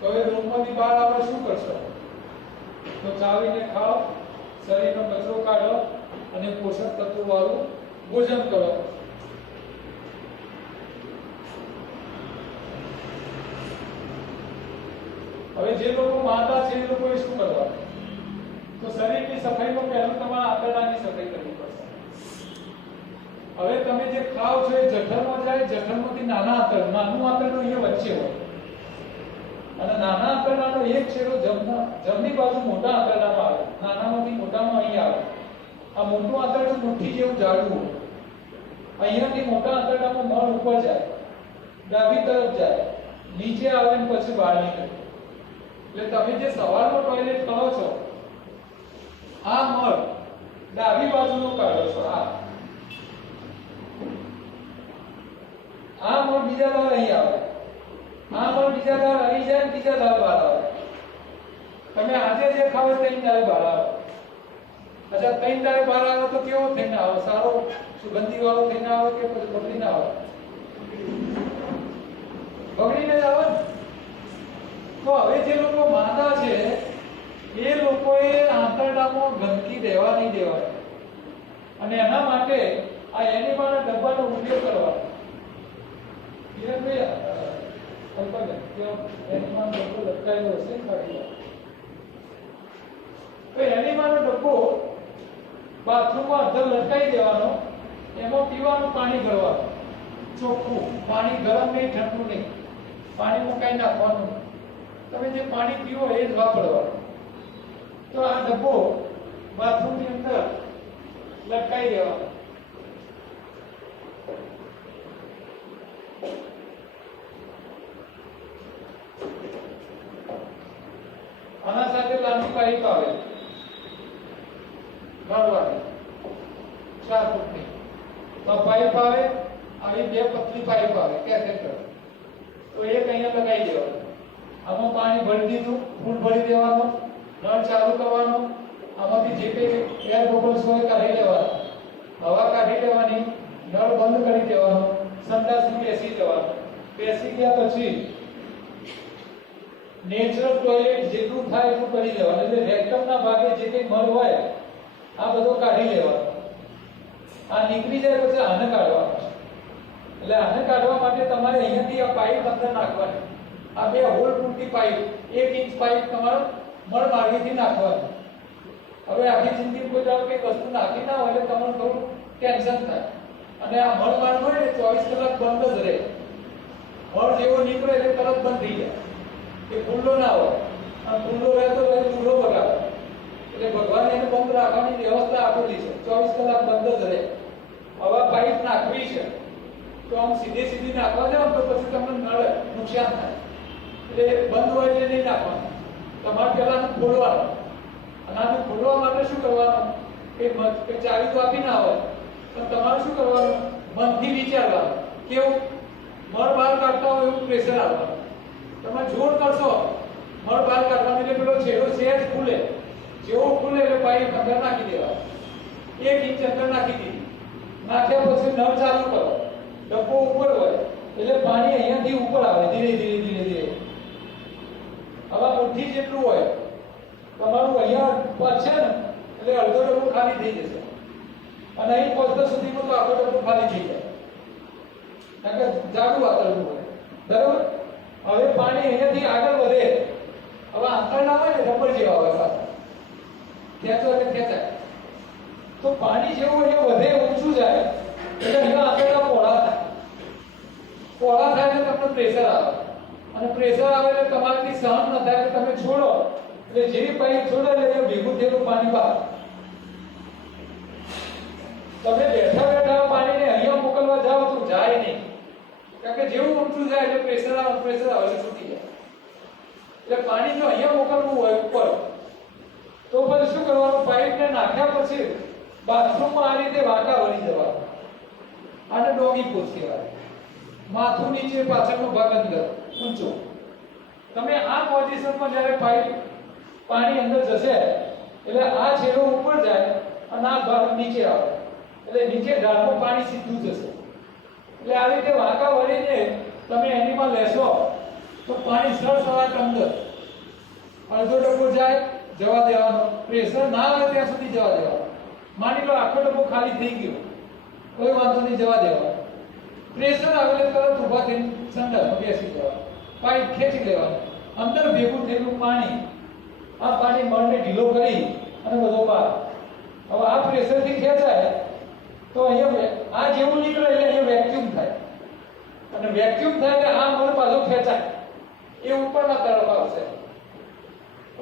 તો એ રૂમમાંથી બહાર આવે શું કરશો? તો ચાવીને ખાઓ, શરીરનો કચરો કાઢો અને પોષક તત્વો વાળું ભોજન કરો. હવે જે લોકો માંદા છે એ લોકોએ શું કરવાનું? તો શરીરની સફાઈમાં પહેલું તમારે આંતરડાની સફાઈ કરવી પડશે. હવે તમે જે ખાવ છો એ જઠરમાં જાય, જઠરમાંથી નાનું આંતરડું અહીંયા વચ્ચે હોય અને નાના આંતરડાનો એક છેડો જમણી બાજુ મોટા આંતરડામાં આવે, નાનામાંથી મોટામાં અહીં આવે. આ મોટું આંતરડું મુઠ્ઠી જેવું જાડું હોય. અહીંયાથી મોટા આંતરડામાં મળ ઉપર જાય, ડાબી તરફ જાય, નીચે આવે અને પછી બહાર નીકળે. એટલે તમે જે સવારનો ટોયલેટ કરો છો આ મળ ડાબી બાજુનો કાઢો છો. આ મળ બીજા દાળ અહીં આવે, આ મળ બીજા દાળ અહીં જાય, બીજા દાળ બહાર આવે. તમે આજે જે ખાવ ત્રણ દાળ બહાર આવે. અચ્છા, ત્રણ દાળ બહાર આવે તો કેવો થઈને આવે? સારો સુગંધી વાળો થઈને આવે કે પછી બગડીને આવે? બગડીને જ આવે ને. તો હવે જે લોકો માંદા છે એ લોકોએ આંતરડામાં ગંદકી રહેવા નહીં દેવાની અને એના માટે આ એનિમાના ડબ્બાનો ઉપયોગ કરવાનો. એનિમાનો ડબ્બો લટકાયેલો હશે તો એનિમાનો ડબ્બો બાથરૂમમાં અધર લટકાઈ દેવાનો, એમાં પીવાનું પાણી ભરવાનું, ચોખ્ખું પાણી, ગરમ નહીં, ઠંડુ નહીં. પાણી મુકાઈ નાખવાનું. તમે જે પાણી પીવો એ જ વાપરવાનું. તો આ ડબ્બો બાથરૂમની અંદર લટકાઈ દેવાનો. આના સાથે લાંબી પાઇપ આવે ગાળવાની 4 ફૂટની. તો પાઇપ આવે, આવી બે પતલી પાઇપ આવે કેથેટર. તો એક અહીંયા લગાવી દેવાનું. આમાં પાણી ભરી દીધું, ફૂલ ભરી દેવાનો, નળ ચાલુ કરવાનો, આમાંથી જે કંઈ એર બબલ્સ હોય કાઢી લેવાના, હવા કાઢી લેવાની, નળ બંધ કરી દેવાનો, સંડાસમાં બેસી જવાનું. બેસી ગયા પછી નેચરલ ટોયલેટ જેટલું થાય એટલું કરી દેવાનું. એટલે રેક્ટમના ભાગે જે કંઈ મળ હોય આ બધો કાઢી લેવાનો. આ નીકળી જાય પછી આને કાઢવાનું. એટલે આને કાઢવા માટે તમારે અહીંયાથી આ પાઇપ અંદર નાખવાની. આ બે હોલ પૂરતી પાઇપ, 1 ઇંચ પાઇપ તમારે મળ માર્ગેથી નાખવાની. હવે આખી જિંદગી કોઈ દાડો કંઈક વસ્તુ નાખી ના હોય એટલે તમને થોડું ટેન્શન થાય. અને આ મળ માર્ગ હોય ને 24 કલાક બંધ જ રહે. મળ જેવો નીકળે એટલે તરત બંધ થઈ જાય. એ ખુલ્લો ના હોય. અને ખુલ્લો રહે તો ચૂલો બગાડે. એટલે ભગવાને એને બંધ રાખવાની વ્યવસ્થા આપેલી છે, 24 કલાક બંધ જ રહે. હવે પાઇપ નાખવી છે તો આમ સીધી નાખવા જાવ તો પછી તમને નળ નુકસાન થાય. એટલે બંધ હોય એટલે નહીં નાખવાનું. તમારે પહેલા ખોલવાનું. અને આને ખોલવા માટે શું કરવાનું? કે ચાવી તો આપી ના હોય, પણ તમારે શું કરવાનું? મનથી વિચારવાનું. કેવું? મળ બહાર કાઢતા હોય એવું પ્રેશર આવવાનું. તમે જોર કરશો મળ બહાર કાઢવાનું એટલે પેલો છેડો સહેજ ખુલે. જેવો ખુલે એટલે પાઇપ અંદર નાખી દેવાનો. 1 ઇંચ અંદર નાખી દીધી. નાખ્યા પછી નળ ચાલુ કરો. ડબ્બો ઉપર હોય એટલે પાણી અહીંયાથી ઉપર આવે ધીરે ધીરે. હવે મુઠ્ઠી જેટલું હોય તમારું અહીંયા પહોંચે ને એટલે અડધો ડબ્બો ખાલી થઈ જશે. અને અહીં પહોંચતા સુધીમાં તો આખો ડબ્બો ખાલી થઈ જાય. કારણ કે જાડું આંતરડું હોય. બરાબર? હવે પાણી અહીંયાથી આગળ વધે. હવે આંતરડા હોય ને રબર જેવા હોય પાછા, ખેંચો એટલે ખેંચાય. તો પાણી જેવું અહીંયા વધે, ઊંચું જાય એટલે અહીંયા આંતરડા પહોળા થાય. પહોળા થાય એટલે તમને પ્રેશર આવે. અને પ્રેશર આવે એટલે તમારાથી સહન ન થાય એટલે તમે છોડો. એટલે જેવી પાઇપ છોડે એટલે ભેગું થયેલું પાણી બહાર. તમે બેઠા પાણીને અહીંયા મોકલવા જાઓ તો જાય નહીં. કારણ કે જેવું ઊંચું જાય એટલે પ્રેશર આવે છૂટી જાય. એટલે પાણી જો અહીંયા મોકલવું હોય ઉપર તો પછી શું કરવાનું? પાઇપને નાખ્યા પછી બાથરૂમમાં આ રીતે વાંકા વળી જવાનું. આને ડોગી પોઝ કહેવાય. માથું નીચે, પાછળનો ભાગ અંદર ઊંચો. તમે આ પોઝિશનમાં જ્યારે પાઇપ પાણી અંદર જશે એટલે આ છેડો ઉપર જાય અને આ ભાગ નીચે આવે. એટલે નીચે ઢાળમાં પાણી સીધું જશે. એટલે આ રીતે વાંકા વળીને તમે એનીમાં લેશો તો પાણી સરસરાટ અંદર અડધો ડબ્બો જાય જવા દેવાનો, પ્રેશર ના આવે ત્યાં સુધી જવા દેવાનો. માની લો આખો ડબ્બો ખાલી થઈ ગયો, કોઈ વાંધો નહીં, જવા દેવાનો. પ્રેશર આવે એટલે તરત ઊભા થઈને સંડાસમાં બેસી જવાનું, પાઇપ ખેંચી લેવાનું, અંદર ભેગું થયેલું પાણી, આ પાણી મળને ઢીલો કરી અને બધો બહાર. હવે આ પ્રેશરથી ખેંચાય તો અહીંયા આ જેવું નીકળે એટલે અહીંયા વેક્યુમ થાય, અને વેક્યુમ થાય એટલે આ મળ પાછું ખેંચાય, એ ઉપરના તરફ આવશે,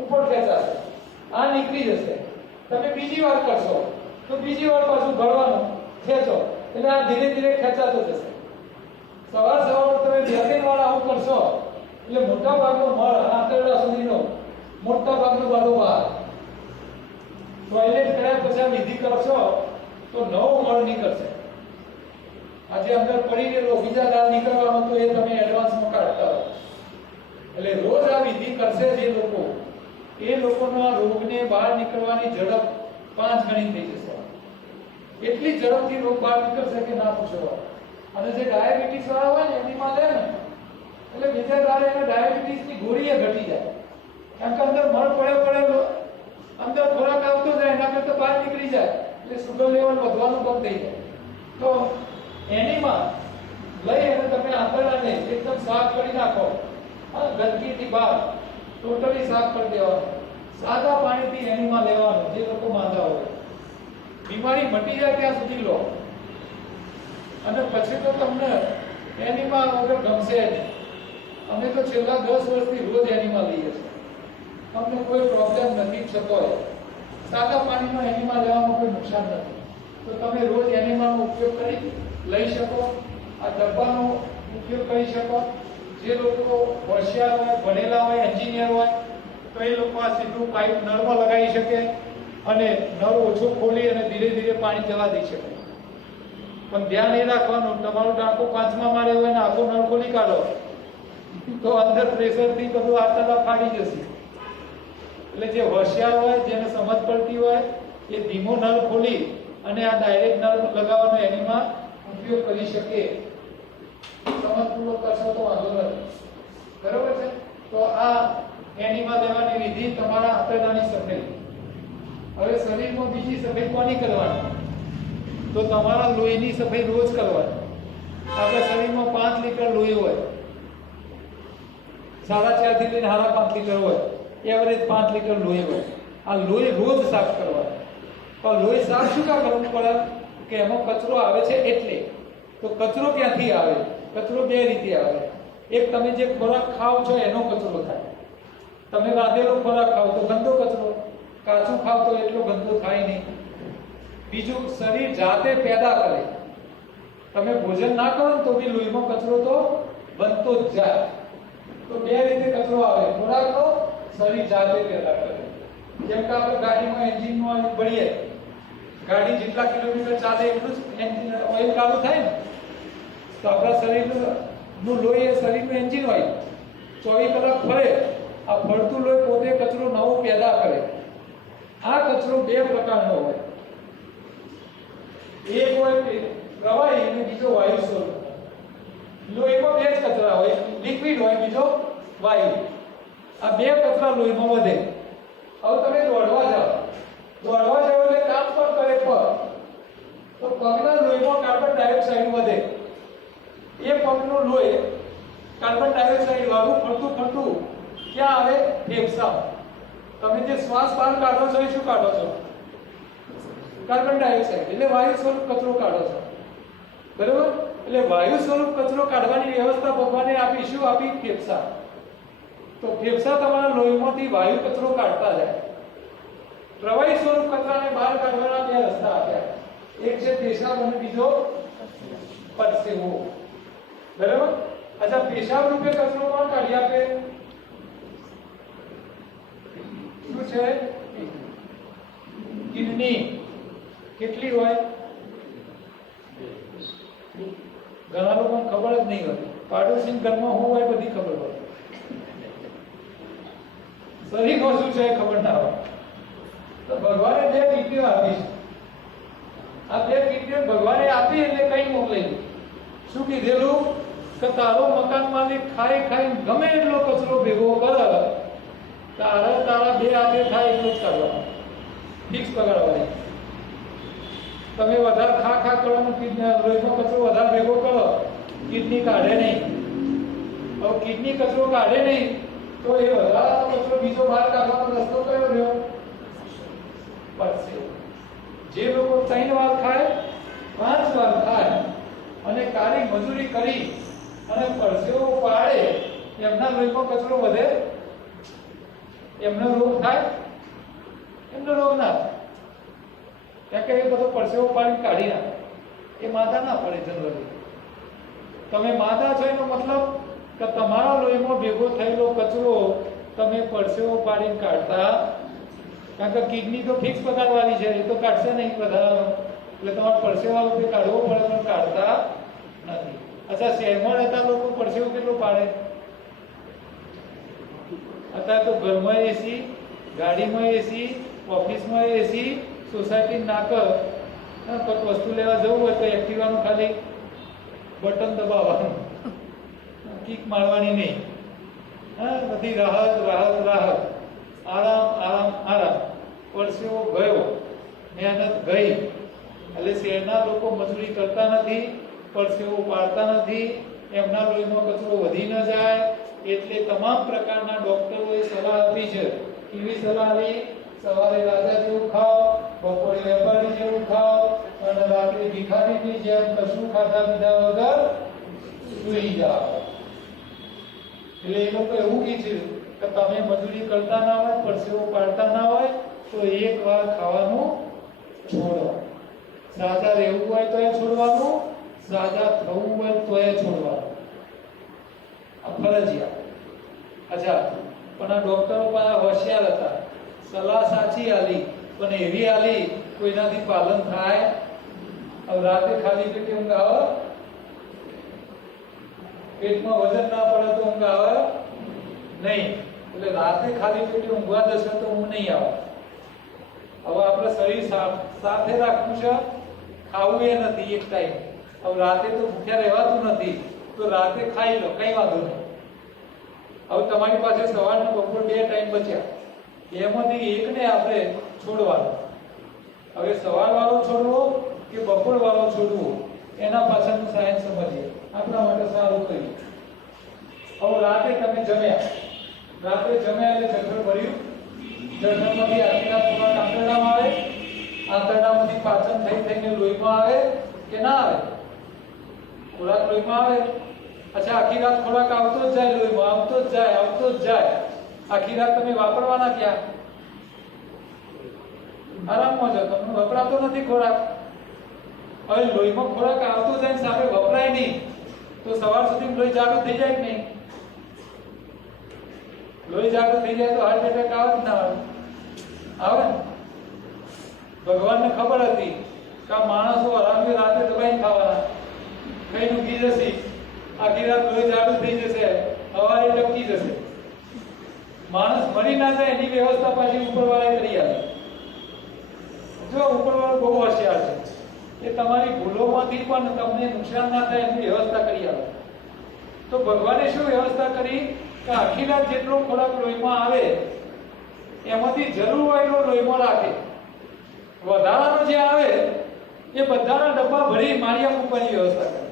ઉપર ખેંચાશે, આ નીકળી જશે. તમે બીજી વાર કરશો તો બીજી વાર પાછું ગળવાનું, ખેંચો એટલે આ ધીરે ધીરે ખેંચાતો જશે. સવાર સવારમાં તમે 2-3 વાર આવું કરશો એટલે મોટા ભાગનો મળ આંતરડા સુધીનો મોટા ભાગનો બાળો બહાર. ટોયલેટ કર્યા પછી વિધિ કરશો તો નવો મળ નીકળશે. આજે અંદર પડી ગયેલો બીજા દાળ નીકળવાનો તો એ તમે એડવાન્સમાં કાઢતા હો. એટલે રોજ આ વિધિ કરશે જે લોકો, એ લોકોના રોગને બહાર નીકળવાની ઝડપ 5 ગણી થઈ જશે. એટલી ઝડપથી રોગ બહાર નીકળશે કે ના પૂછો. અને જે ડાયાબિટીસ વાળા હોય ને એની માં લે ને એટલે બીજા દાડે એને ડાયાબિટીસની ગોળી એ ઘટી જાય, કારણ કે અંદર મળ પડ્યો અંદર ખોરાક આવતો જાય એના કરતા બહાર નીકળી જાય એટલે સુગર લેવલ વધવાનું બંધ થઈ જાય. તો એનીમાં લઈ અને તમે આંતરડાને એકદમ સાફ કરી નાખો, ગંદકીથી બહાર ટોટલી સાફ કરી દેવાનું. સાદા પાણીથી એનીમાં લેવાનું. જે લોકો માંદા હોય બીમારી મટી જાય ત્યાં સુધી લો, અને પછી તો તમને એનીમાં વગર ગમશે નહીં. અમે તો છેલ્લા 10 વર્ષથી રોજ એનીમાં લઈએ છીએ, અમને કોઈ પ્રોબ્લેમ નથી થતો. સાદા પાણીમાં એનીમાં લેવામાં કોઈ નુકસાન નથી. તો તમે રોજ એનીમાનો ઉપયોગ કરી લઈ શકો, આ ડબ્બાનો ઉપયોગ કરી શકો. જે લોકો હોશિયાર હોય, ભણેલા હોય, એન્જિનિયર હોય તો એ લોકો આ સીધું પાઇપ નળમાં લગાવી શકે અને નળ ઓછો ખોલી અને ધીરે ધીરે પાણી જવા દઈ શકે. પણ ધ્યાન એ રાખવાનું, તમારું ટાંકો 5મા માળે હોય ને આખો નળ ખોલી કાઢો તો અંદર પ્રેશરથી બધું આંતરડા ફાડી જશે. એટલે જે હોશિયાર હોય, જેને સમજ પડતી હોય, એ ધીમો નળ ખોલી અને આ ડાયરેક્ટ નળ લગાવવાનો એનીમાં ઉપયોગ કરી શકે. સમજપૂર્વક કરશો તો વાંધો નથી, બરોબર છે? તો આ એનીમાં લેવાની વિધિ તમારા આંતરડાની સફાઈ. હવે શરીરમાં બીજી સફાઈ કોની કરવાની? તો તમારા લોહીની સફાઈ રોજ કરવાની. આપણા શરીરમાં 5 લીટર લોહી હોય, 4.5 થી લઈને 5.5 લીટર હોય, એવરેજ 5 લીટર લોહી હોય. આ લોહી રોજ સાફ કરવાનું. પણ લોહી સાફ શું કામ કરવું પડે? કે એમાં કચરો આવે છે એટલે. તો કચરો ક્યાંથી આવે? કચરો 2 રીતે આવે. એક, તમે જે ખોરાક ખાઓ છો એનો કચરો થાય. તમે રાંધેલો ખોરાક ખાઓ તો ગંદો કચરો, કાચું ખાઓ તો એટલો ગંદો થાય નહીં. બીજું, શરીર જાતે પેદા કરે. તમે ભોજન ના કરો તો બી લોહીમાં કચરો તો બનતો જ જાય. તો 2 રીતે કચરો આવે. ખોરાકનો, શરીર જાતે પેદા કરે. જેમ કે આપણે ગાડીમાં એન્જિનમાં ભરીએ, ગાડી જેટલા કિલોમીટર ચાલે એટલું જ એન્જિન ઓઇલ ચાલુ થાય ને. તો આપણા શરીરનું લોહી એ શરીરનું એન્જિન હોય, 24 કલાક ફરે. આ ફરતું લોહી પોતે કચરો નવો પેદા કરે. આ કચરો 2 પ્રકારનો હોય. એક હોય પ્રવાહી અને બીજો વાયુ સ્વરૂપ. લોહીમાં 2 જ કચરા હોય, લિક્વિડ હોય, બીજો વાયુ. આ 2 કચરા લોહીમાં વધે. હવે તમે દોડવા જાઓ એટલે કામ પણ કરે પગ, તો પગના લોહીમાં કાર્બન ડાયોક્સાઇડ વધે. એ પગનું લોહી કાર્બન ડાયોક્સાઇડ વાળું ફરતું ક્યાં આવે? ફેફસામાં. તમે જે શ્વાસ બહાર કાઢો છો એ શું કાઢો છો? Carbon dioxide. એટલે વાયુ સ્વરૂપ કચરો કાઢો છો, બરોબર? એટલે વાયુ સ્વરૂપ કચરો કાઢવાની વ્યવસ્થા ભગવાને આપી. શું આપી? ફેફસા. તો ફેફસા તમારા લોહીમાંથી વાયુ કચરો કાઢતા જાય. પ્રવાહી સ્વરૂપ કચરાને બહાર કાઢવાના 2 રસ્તા આપ્યા. એક છે પેશાબ અને બીજો પરસેવો, બરાબર? અચ્છા, પેશાબ રૂપે કચરો કોણ કાઢી આપે? શું છે? કિડની. કેટલી હોય? ઘણા લોકોને ખબર જ નહીં હોતી. પાડોશી ઘરમાં હું હોય બધી ખબર હોય. શરીરમાં શું છે ખબર ના હોય. તો ભગવાને 2 કિડનીઓ આપી છે. આ 2 કિડનીઓ ભગવાને આપી એટલે કઈ મોકલેલી. શું કીધેલું? કે તારો મકાન માલિક ખાઈ ગમે એટલો કચરો ભેગો કરે, તારા ફિક્સ પગારવાળી. તમે વધારે ખા કરો લોહીનો કચરો વધારે ભેગો કરો, કિડની કાઢે નહીં. હવે કિડની કચરો કાઢે નહીં તો એ વધારાનો કચરો બીજો બહાર કાઢવાનો રસ્તો કયો રહ્યો? પરસેવો. જે લોકો 3 વાર ખાય 5 વાર ખાય અને કાળી મજૂરી કરી અને પરસેવો પાડે, એમના લોહીમાં કચરો વધે? એમનો રોગ થાય? એમનો રોગ ના થાય, કે એ બધો પરસેવો પાડી કાઢી નાખે. એ માદા ના પડે જનરલી. તમે માદા છો એનો મતલબ કે તમારા લોહીમાં ભેગો થયેલો કચરો તમે પરસેવો પાડીને કાઢતા, કારણ કે કિડની તો ફિક્સ પગારવાળી છે, એ તો કાઢશે નહીં વધારાનો, એટલે તમારે પરસેવાનું તે કાઢવો પડે પણ કાઢતા નથી. અચ્છા, શહેરમાં રહેતા લોકો પરસેવો કેટલો પાડે? અત્યારે તો ઘરમાં એસી, ગાડીમાં એસી, ઓફિસમાં એસી, સોસાયટી નાકર કોઈક વસ્તુ લેવા જવું હોય તો એક્ટિવાનું ખાલી બટન દબાવવાનું, કિક મારવાની નહીં. હા, બધી રાહત રાહત રાહત, આરામ આરામ આરામ. પરસેવો ગયો, મહેનત ગઈ. એટલે શહેરના લોકો મજૂરી કરતા નથી, પરસેવો પાડતા નથી, એમના લોહીમાં કચરો વધી ન જાય એટલે તમામ પ્રકારના ડોક્ટરોએ સલાહ આપી છે. કેવી સલાહ આપી? સવારે રાજા જેવું ખાઓ, બપોરે વેપારી જેવું ખાઓ અને રાત્રે ભિખારીની જેમ કશું ખાધા પીધા વગર સૂઈ જાઓ. એટલે એ લોકો એવું કહે છે કે તમે મજૂરી કરતા ના હોય, પરસેવો પાડતા ના હોય તો એક વાર ખાવાનું છોડો. સાજા રહેવું હોય તો એ છોડવાનું, સાજા થવું હોય તો એ છોડવાનું. આ ફરજિયાત. અચ્છા, પણ આ ડોક્ટરો પણ હોશિયાર હતા, સલાહ સાચી આલી પણ એવી આલી કોઈનાથી પાલન થાય? હવે રાતે ખાલી પેટે ઊંઘ આવે? પેટમાં વજન ના પડે તો ઊંઘ આવે નહીં. એટલે રાતે ખાલી પેટે ઊંઘવા જશે તો ઊંઘ નહીં આવે. હવે આપણે શરીર સાથે રાખવું છે, ખાવું એ નથી એક ટાઈમ. હવે રાતે તો ભૂખ્યા રહેવાતું નથી તો રાતે ખાઈ લો, કઈ વાંધો નહીં. હવે તમારી પાસે સવારનો બપોર 2 ટાઈમ બચ્યા, એમાંથી એકને આપણે છોડવાનો. હવે સવાર વાળો છોડવો કે બપોર વાળો છોડવો, એના પાછળનું સાયન્સ સમજીએ, આપણા માટે સારું કર્યું. હવે રાતે તમે જમ્યા, રાત્રે જમ્યા એટલે જઠર ભર્યું, જઠરમાંથી આખી રાત થોડા આંતરડામાં આવે, આંતરડામાંથી પાચન થઈને લોહીમાં આવે કે ના આવે? ખોરાક લોહીમાં આવે. અચ્છા, આખી રાત ખોરાક આવતો જ જાય લોહીમાં, આવતો જ જાય, આવતો જ જાય. આખી રાત તમે વાપરવાના ક્યાં? આરામમાં જ. તમને વપરાતો નથી ખોરાક. હવે લોહીમાં ખોરાક આવતો જાય સામે વપરાય નહીં તો સવાર સુધી લોહી જાગૃત થઈ જાય કે નહીં? લોહી જાગૃત થઈ જાય તો હાર્ટ એટેક આવે કે ના આવે? આવે ને? ભગવાનને ખબર હતી કે આ માણસો આરામથી રાતે દબાઈને ખાવાના, કઈ ઊંઘી જશે, આખી રાત લોહી જાગૃત થઈ જશે, સવારે ટપકી જશે. માણસ મરી ના જાય એની વ્યવસ્થા પાછી ઉપરવાળાએ કરી આપી. જો ઉપરવાળો બહુ હોશિયાર છે, એ તમારી ભૂલોમાંથી પણ તમને નુકસાન ના થાય એની વ્યવસ્થા કરી આપે. તો ભગવાને શું વ્યવસ્થા કરી કે આખી રાત જેટલો ખોરાક લોહીમાં આવે એમાંથી જરૂર હોય એટલો લોહીમાં રાખે. વધારાનો જે આવે એ બધાના ડબ્બા ભરી માળિયા મૂકવાની વ્યવસ્થા કરે.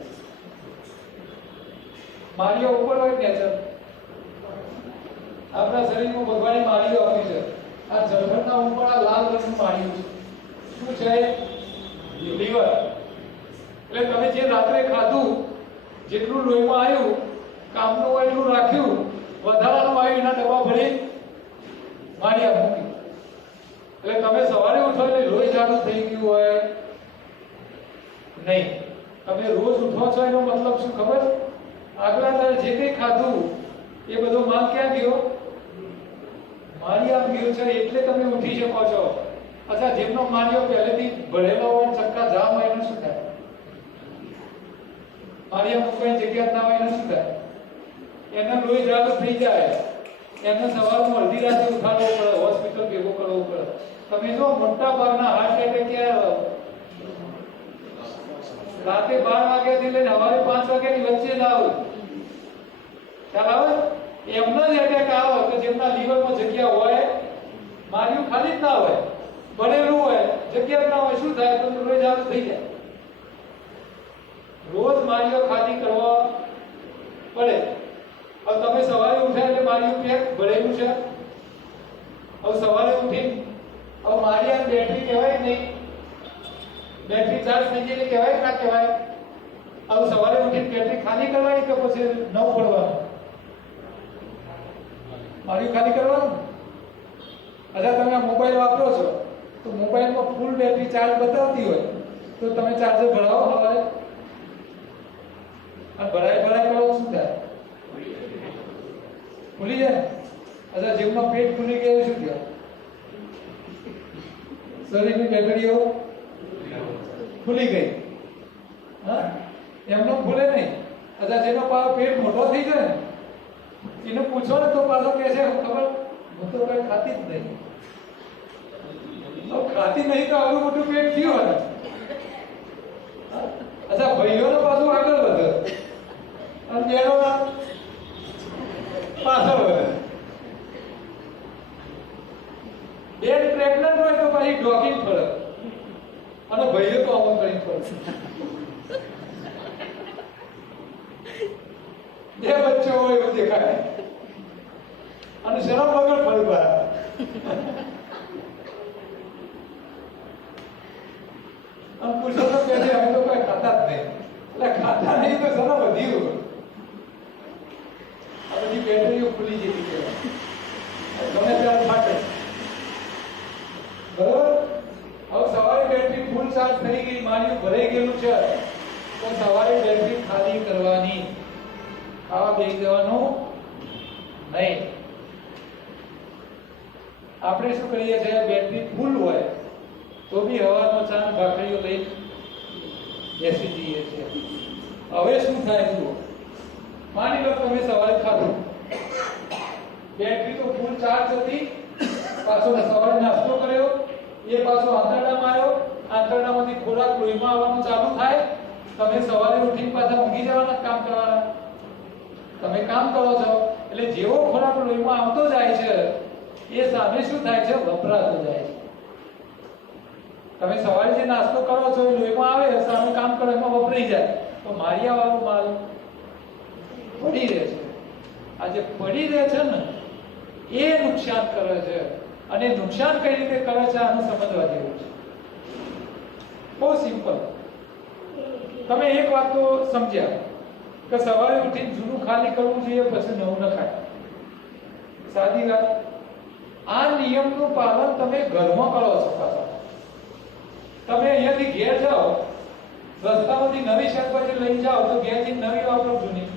માળિયા ઉપર હોય નેચર. આપણા શરીરમાં ભગવાને માળીઓ આપી છે. આ જઠરના ઉપર આ લાલ રંગનું માળિયું છે. શું છે? લીવર. એટલે તમે જે રાત્રે ખાધું, જેટલું લોહીમાં આવ્યું, કામનું હોય એટલું રાખ્યું, વધારાનું આવ્યું એના ડબ્બા ભરી માળિયા મૂકી. એટલે તમે સવારે ઉઠો એટલે લોહી જાગૃત થઈ ગયું હોય નહીં. તમે રોજ ઉઠો છો એનો મતલબ શું ખબર? આગલા દાડે જે કંઈ ખાધું એ બધો માલ ક્યાં ગયો? માળિયામાં ગયો છે એટલે તમે ઉઠી શકો છો. અચ્છા, જેમનો માળિયો પહેલેથી ભરેલો હોય, ચક્કા જામ હોય, એનું શું થાય? માળિયા મૂકવાની જગ્યા ના હોય એનું શું થાય? એનો લોહી જાગૃત થઈ જાય, એમને સવારમાં અડધી રાતે ઉઠાડવો પડે, હોસ્પિટલ ભેગો કરવો પડે. તમે જો મોટા ભાગના હાર્ટ એટેક ક્યારે રાતે 12 વાગ્યાથી લઈને સવારે 5 વાગ્યાની વચ્ચે જ આવે. ખ્યાલ આવે? એમનો જ એટેક આવે કે જેમના લીવરમાં જગ્યા હોય, માર્યું ખાલી જ ના હોય, ભરેલું હોય, જગ્યા ના હોય, શું થાય? તો રોજ આવું થઈ જાય. રોજ માળીઓ ખાલી કરવા પડે. હવે તમે સવારે ઉઠ્યા એટલે માળીઓ પેક ભરેલું છે. હવે સવારે ઉઠી હવે માળિયા બેટરી કહેવાય નહીં, બેટરી ચાર્જ થઈ ગઈ કહેવાય ના કહેવાય? હવે સવારે ઉઠીને બેટરી ખાલી કરવાની કે પછી નવ પડવાનું? માળિયું ખાલી કરવાનું. અચ્છા, તમે મોબાઈલ વાપરો છો તો મોબાઈલમાં ફૂલ બેટરી ચાર્જ બતાવતી હોય તો તમે ચાર્જર ભરાવો સવારે, અને ભરાય કરો શું થાય? ભૂલી જાય. અચ્છા, જેમનો પેટ ફૂલી ગયું શું થયું? શરીરની બેટરીઓ ફૂલી ગઈ. હા, એમનો ફૂલે નહીં. અચ્છા, જેનો પેટ મોટો થઈ જાય ને એને પૂછો ને તો પાછો કહે છે ખબર હું તો કઈ ખાતી જ નહીં. ખાતી નહીં તો આવું મોટું પેટ થયું હોય. અચ્છા, ભાઈઓનો પાછું આગળ વધે અને બહેનો પાછળ વધે. બેન પ્રેગ્નન્ટ હોય તો પછી ડોકિંગ ફરે અને ભાઈઓ તો અમુક કરી ફરે. બે બચ્ચો હોય એવું દેખાય અને શરમ વગર ફરી બહાર. અને પુરુષો તો કહે છે અમે તો કઈ ખાતા જ નહીં. એટલે ખાતા નહીં તો શરમ વધ્યું. આ બધી બેટરીઓ ખુલી જતી કહેવાય, ગમે ત્યારે ફાટે. બરોબર. હવે સવારે બેટરી ફૂલ ચાર્જ થઈ ગઈ, માળિયું ભરાઈ ગયેલું છે તો સવારે બેટરી ખાલી કરવાની, ખાવા બેસી જવાનું નહીં. આપણે શું કરીએ છીએ, બેટરી ફૂલ હોય તો બી હવામાં ચા ને ભાખરીઓ લઈ બેસી જઈએ છીએ. હવે શું થાય જુઓ, માની લો તમે સવારે ખાધું, બેટરી તો ફૂલ ચાર્જ હતી, પાછો સવારે નાસ્તો કર્યો, એ પાછો આંતરડામાં આવ્યો, આંતરડામાંથી ખોરાક લોહીમાં આવવાનું ચાલુ થાય. તમે સવારે ઉઠીને પાછા ઊંઘી જવાના, કામ કરવાના. તમે કામ કરો છો એટલે જેવો ખોરાક લોહીમાં આવતો જાય છે એ સામે શું થાય છે, વપરાતો જાય છે. તમે સવારે જે નાસ્તો કરો છો એ લોહીમાં આવે, સામે કામ કરો એમાં વપરાઈ જાય તો માળિયા વાળો માલ પડી રહે છે. આ જે પડી રહે છે ને એ નુકસાન કરે છે. અને નુકસાન કઈ રીતે કરે છે આનું સમજવા જેવું છે. બહુ સિમ્પલ. તમે એક વાત તો સમજ્યા કે સવારે ઉઠીને જૂનું ખાલી કરવું જોઈએ, પછી નવું ન ખાય. સાદી વાત. આ નિયમનું પાલન તમે ઘરમાં કરો છો. પાછા તમે અહીંયાથી ઘેર જાઓ, રસ્તામાંથી નવી શાકભાજી લઈ જાઓ તો ઘેરથી નવી વાપરો, જૂની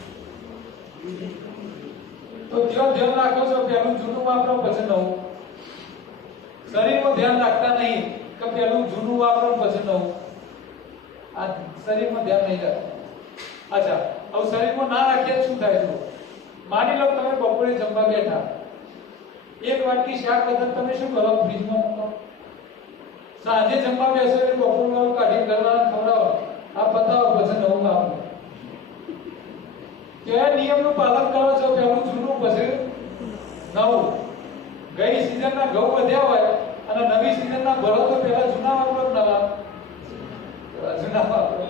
તો જો ધ્યાન રાખો છો પેલું જૂનું વાપરો પછી નવું. શરીરમાં ધ્યાન રાખતા નહીં કે પેલું જૂનું વાપરો પછી નવું. આ શરીરમાં ધ્યાન નહીં રાખતા. અચ્છા, હવે શરીરમાં ના રાખીએ શું થાય છે? માની લો તમે બપોરે જમવા બેઠા, એક વાટકી શાક બદલ તમે શું કરો, ફ્રીજમાં મૂકો. સાંજે જમવા બેસો એટલે બપોર વાળું કાઢી ઘરવાળા ખવડાવો, આ પતાવો પછી નવું વાપરો. કયા નિયમનું પાલન કરો છો? પેલું જૂનું પછી નવું. ગઈ સીઝનના ઘઉં વધ્યા હોય અને નવી સીઝનના ભરો તો પેલા જૂના વાપરો, નવા જૂના વાપરો.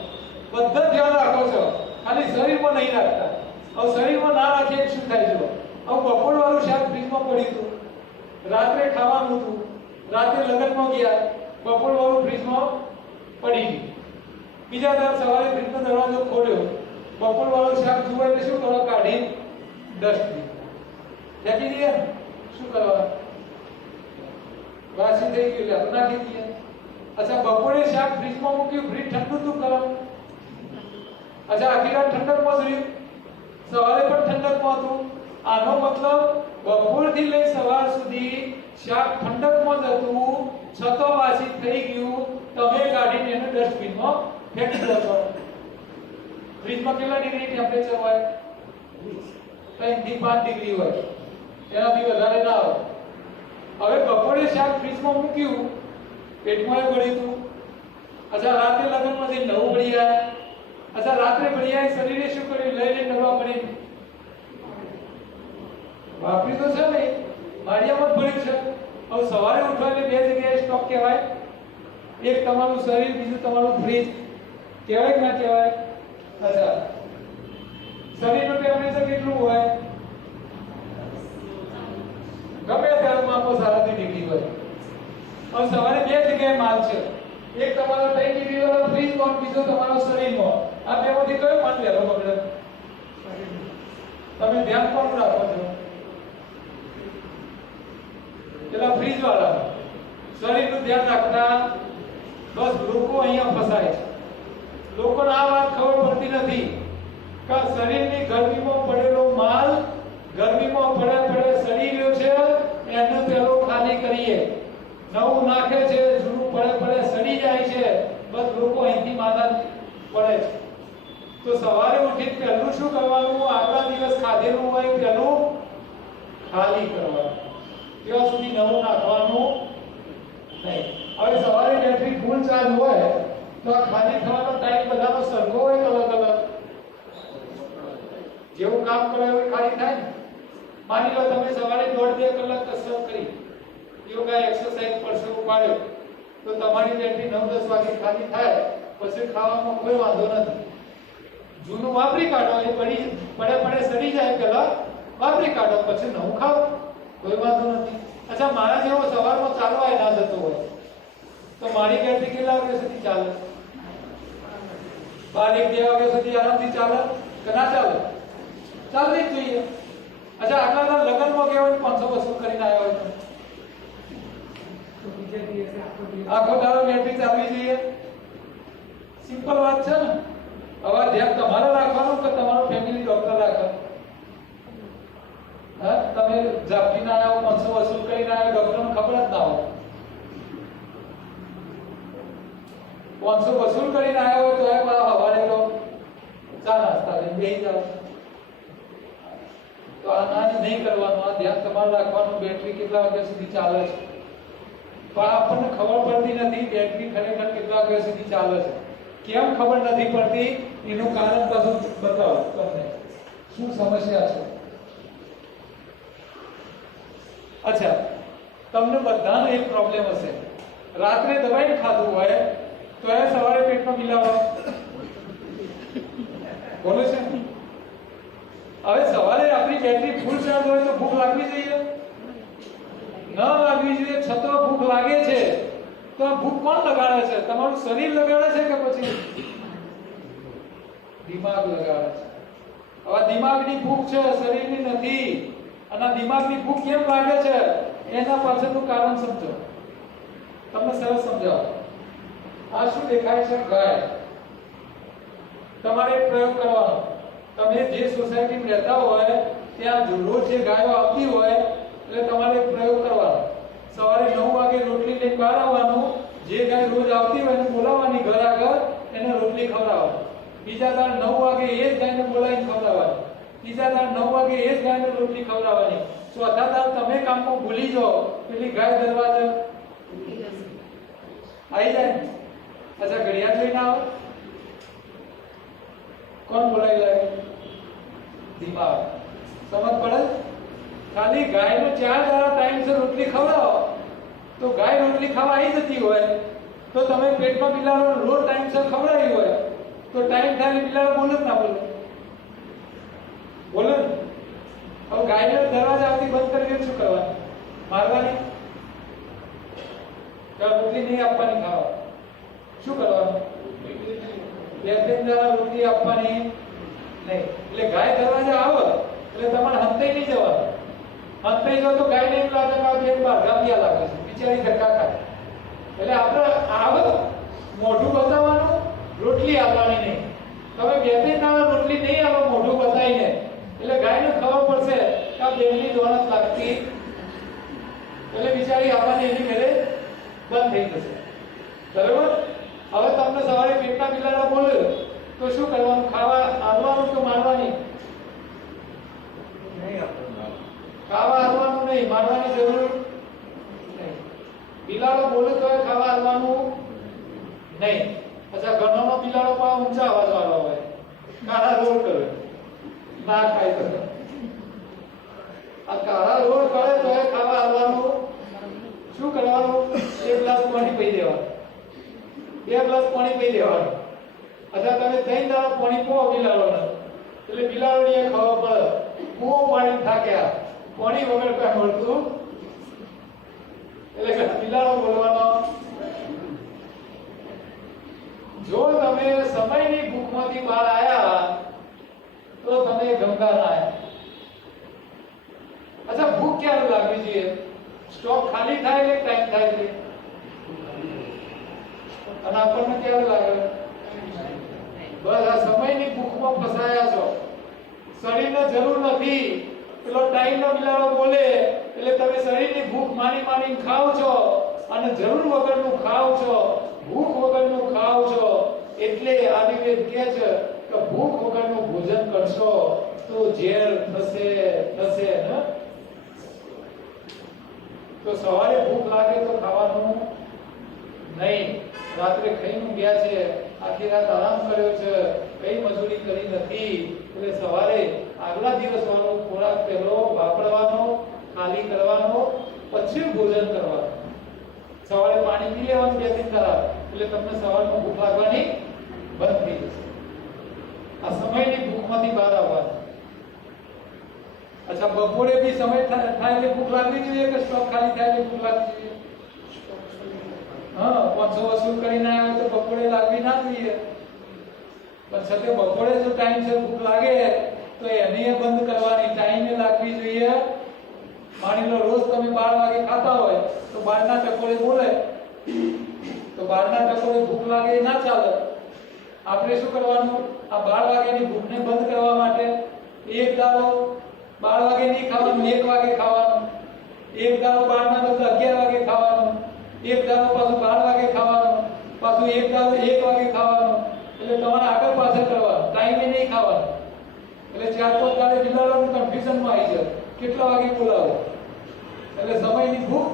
બધા ધ્યાન રાખો છો, ખાલી શરીરમાં નહીં રાખતા. હવે શરીરમાં ના રાખીએ શું થાય છે? હવે બપોર વાળું શાક ફ્રીજમાં પડ્યું હતું, રાત્રે ખાવાનું હતું, રાત્રે લગ્નમાં ગયા, બપોર વાળું ફ્રીજમાં પડી ગયું. બીજા દિવસ સવારે ફ્રીજનો દરવાજો ખોલ્યો, બપોર વાળું શાક જુઓ એટલે શું કરો, કાઢી ડસ્ટબિન ફેંકી દઈએ. શું કરવા? વાસી થઈ ગયું એટલે નાખી દઈએ. અચ્છા, બપોરે શાક ફ્રીજમાં મૂક્યું, ફ્રીજ ઠંડુ હતું ગરમ. અચ્છા, આખી રાત ઠંડકમાં જ રહ્યું, સવારે પણ ઠંડકમાં હતું. આનો મતલબ બપોરથી લઈ સવાર સુધી શાક ઠંડકમાં જ હતું, છતો વાસી થઈ ગયું, તમે કાઢીને એને ડસ્ટબિનમાં ફેંકી દો છો. ફ્રીજમાં કેટલા ડિગ્રી ટેમ્પરેચર હોય? 3 થી 5 ડિગ્રી હોય, એનાથી વધારે ના હોય. હવે બપોરે શાક ફ્રીજમાં મૂક્યું, પેટમાં ભર્યું હતું. અચ્છા, રાત્રે લગ્નમાંથી નવું ભળી આવ્યા. અચ્છા, રાત્રે ભળી આવી, શરીરે શું કર્યું? લઈ લઈને ડબ્બા ભરી વાપરી તો છે નહીં, માળિયામાં જ ભર્યું છે. હવે સવારે ઉઠો એટલે બે જગ્યાએ સ્ટોક કહેવાય, એક તમારું શરીર, બીજું તમારું ફ્રીજ. કહેવાય કે ના કહેવાય? અચ્છા, શરીરનું ટેમ્પરેચર કેટલું હોય? ગમે ત્યારે માપો 7 ડિગ્રી હોય. હવે સવારે બે જગ્યાએ માલ છે, એક તમારો 3 ડિગ્રી વાળો ફ્રીજમાં, બીજો તમારો શરીરમાં. આ બેમાંથી કયો માલ લેવો બગડે? તમે ધ્યાન કોણ રાખો છો? પેલા ફ્રીજ વાળા. શરીરનું ધ્યાન રાખતા બસ લોકો અહીંયા ફસાય છે. લોકોને આ વાત ખબર પડતી નથી કે શરીરની ગરમીમાં પડેલો માલ ગરમીમાં પડે સડી ગયો છે, એને પેલો ખાલી કરીએ. નવું નાખે છે, જૂનું પડે સડી જાય છે. બસ લોકો અહીંથી માદા પડે છે. તો સવારે ઉઠી પહેલું શું કરવાનું? આગલા દિવસ ખાધેલું હોય પેલું ખાલી કરવાનું, ત્યાં સુધી નવું નાખવાનું નહીં. હવે સવારે બેટરી ફૂલ ચાર્જ હોય તો આ ખાલી થવાનો ટાઈમ બધાનો સરખો હોય, અલગ અલગ. જેવું કામ કરો એવું ખાલી થાય ને. માની લો તમે સવારે 1.5-2 કલાક કસરત કરી, યોગા એક્સરસાઇઝ પરસો ઉપાડ્યો, તો તમારી બેટરી 9-10 વાગે ખાલી થાય. પછી ખાવામાં કોઈ વાંધો નથી. જૂનું વાપરી કાઢો, એ પડે સડી જાય, પેલા વાપરી કાઢો, પછી નવું ખાઓ, કોઈ વાંધો નથી. અચ્છા, મારા જેવો સવારમાં ચાલવા ના જતો હોય તો મારી બેટરી કેટલા વાગ્યા સુધી ચાલે? 12-1-2 વાગ્યા સુધી આરામથી ચાલે કે ના ચાલે? ચાલવી જ જોઈએ. અચ્છા, આટલા લગ્નમાં ગયા હોય 500 વસૂલ કરીને આવ્યા હોય તો આખો દાડો બેટરી ચાલવી જોઈએ. સિમ્પલ વાત છે ને. હવે ધ્યાન તમારે રાખવાનું કે તમારો ફેમિલી ડોક્ટર રાખે? હા, તમે ઝાપટીને આવ્યા 500 વસૂલ કરીને આવ્યા, ડોક્ટરને ખબર જ ના હોય. 500 વસૂલ કરીને આવ્યા હોય તો હવારે તો ચા નાસ્તા લઈને બેસી જાવ. તો આ ના નહીં કરવાનું. આ ધ્યાન તમારે રાખવાનું બેટરી કેટલા વાગ્યા સુધી ચાલે છે. પણ આપણને ખબર પડતી નથી બેટરી ખરેખર કેટલા વાગ્યા સુધી ચાલે છે. કેમ ખબર નથી પડતી એનું કારણ પાછું બતાવો તમને શું સમસ્યા છે. અચ્છા, તમને બધાનો એક પ્રોબ્લેમ હશે. રાત્રે દવાઈ ખાધું હોય તો એ સવારે પેટમાં મિલાવો બોલો છે. હવે સવારે આપણી બેટરી ફૂલ ચાર્જ હોય તો ભૂખ લાગવી જોઈએ? ન લાગવી જોઈએ. છતાં ભૂખ લાગે છે તો આ ભૂખ કોણ લગાડે છે? તમારું શરીર લગાડે છે કે પછી દિમાગ લગાડે છે? હવે દિમાગની ભૂખ છે, શરીરની નથી. અને દિમાગની ભૂખ કેમ લાગે છે એના પાછળનું કારણ સમજો. તમને સરસ સમજાવો. આ શું દેખાય છે? ગાય. તમારે એક પ્રયોગ કરવાનો. તમે જે સોસાયટીમાં રહેતા હોય ત્યાં રોજ જે ગાયો આવતી હોય એટલે તમારે એક પ્રયોગ કરવાનો. સવારે 9 વાગે રોટલી લઈને બહાર આવવાનું. જે ગાય રોજ આવતી હોય એને બોલાવવાની ઘર આગળ, એને રોટલી ખવડાવવાની. બીજા દાડ 9 વાગે એ જ ગાયને બોલાવીને ખવડાવવાની. ત્રીજા દાડ 9 વાગે એ જ ગાયને રોટલી ખવડાવવાની. ચોથા દાડ તમે કામમાં ભૂલી જાઓ, પેલી ગાય દરવાજા આવી જાય. અચ્છા, ઘડિયાળ લઈને આવો. કોણ બોલાવી લાગે? દિમાગ. સમજ પડે? ખાલી ગાયનો 4 દાડા ટાઈમસર રોટલી ખવડાવો તો ગાય રોટલી ખાવા આવી જતી હોય. તો તમે પેટમાં બિલાડો રોજ ટાઈમસર ખવડાવી હોય તો ટાઈમ થાય બિલાડો બોલે જ ના બોલે? બોલે ને. હવે ગાયને દરવાજા આવતી બંધ કરી શું કરવાનું? મારવાની? રોટલી નહીં આપવાની ખાવા? શું કરવાનું? 2-3 દાડા રોટલી આપવાની નહીં. એટલે ગાય દરવાજા આવે એટલે તમારે હંતાઈ નહીં જવાનું. હંતાઈ જાવ તો ગાય નહીં લાગે કે બે બારગામિયા લાગે છે, બિચારી ધક્કા ખાય. એટલે આપણે આવે મોઢું બતાવવાનું, રોટલી આપવાની નહીં. તમે 2-3 દાડા રોટલી નહીં આપો મોઢું બતાવીને એટલે ગાયને ખબર પડશે કે આ બેની દોણત લાગતી એટલે બિચારી આવવાની એની ઘરે બંધ થઈ જશે. બરાબર? હવે તમને સવારે પેટના બિલાડા બોલે તો શું કરવાનું? ખાવા આવવાનું તો મારવાની નહીં? ખાવા આવવાનું નહીં, મારવાની જરૂર નહીં. બિલાડો બોલે તો ખાવા આવવાનું નહીં. અચ્છા, ઘરનો બિલાડો પણ ઊંચા અવાજ વાળો હોય, કાળા રોડ કરે, ના ખાય તો આ કાળા રોડ કરે તો ખાવા આવવાનું 2 ગ્લાસ પાણી પી લેવાનું. અથવા તમે 3 દાડા પાણી પો બિલાડોને, એટલે બિલાડોને ખબર પડે બહુ પાણી થાક્યા, પાણી વગર કઈ મળતું એટલે કે બિલાડો બોલવાનો. જો તમે સમયની ભૂખમાંથી બહાર આયા તો તમે ગંગા ના આયા. અચ્છા, ભૂખ ક્યારે લાગવી જોઈએ? સ્ટોક ખાલી થાય એટલે ટાઈમ થાય છે, અને આપણને ક્યારે લાગે? બસ આ સમયની ભૂખમાં ફસાયા છો. શરીરને જરૂર નથી, પેલો ટાઈમનો બિલાડો બોલે એટલે તમે શરીરની ભૂખ માની ખાવ છો, અને જરૂર વગરનું ખાવ છો, ભૂખ વગરનું ખાવ છો. એટલે આયુર્વેદ કહે છે કે ભૂખ વગરનું ભોજન કરશો તો ઝેર થશે ને. તો સવારે ભૂખ લાગે તો ખાવાનું નહીં. રાત્રે ખાઈને ગયા છે, આખી રાત આરામ કર્યો છે, કઈ મજૂરી કરી નથી, એટલે સવારે આગલા દિવસ વાળો ખોરાક પહેલો વાપરવાનો, ખાલી કરવાનો, પછી ભોજન કરવાનું. સવારે પાણી પી લેવાનું 2-3 કલાક, એટલે તમને સવારમાં ભૂખ લાગવાની બંધ થઈ જશે. આ સમયની ભૂખમાંથી બહાર આવવાનું. અચ્છા, બપોરે બી સમય થાય એટલે ભૂખ લાગવી જોઈએ કે સ્ટોક ખાલી થાય એટલે ભૂખ લાગવી જોઈએ? હા, 500 વસૂલ કરીને આવ્યો તો બપોરે લાગવી ના જોઈએ. પણ છતાં બપોરે જો ટાઈમસર ભૂખ લાગે તો એને બંધ કરવાની, ટાઈમે લાગવી જોઈએ. માની લો રોજ તમે 12 વાગે ખાતા હોય તો 12ના ટકોરે બોલે તો 12ના ટકોરે ભૂખ લાગે એ ના ચાલે. આપણે શું કરવાનું? આ 12 વાગ્યાની ભૂખને બંધ કરવા માટે એક દાડો 12 વાગે નહીં ખાવાનું, 1 વાગે ખાવાનું. એક દાડો 12ના બદલે 11 વાગે ખાવાનું. એક દાડો પાછું 12 વાગે ખાવાનું. પાછું એક દાડો 1 વાગે ખાવાનું. એટલે તમારે આગળ પાછળ કરવાનું, ટાઈમે નહીં ખાવાનું. એટલે 4-5 દાડે બિલાડવાનું કન્ફ્યુઝનમાં આવી જાય કેટલા વાગે બોલાવો. એટલે સમયની ભૂખ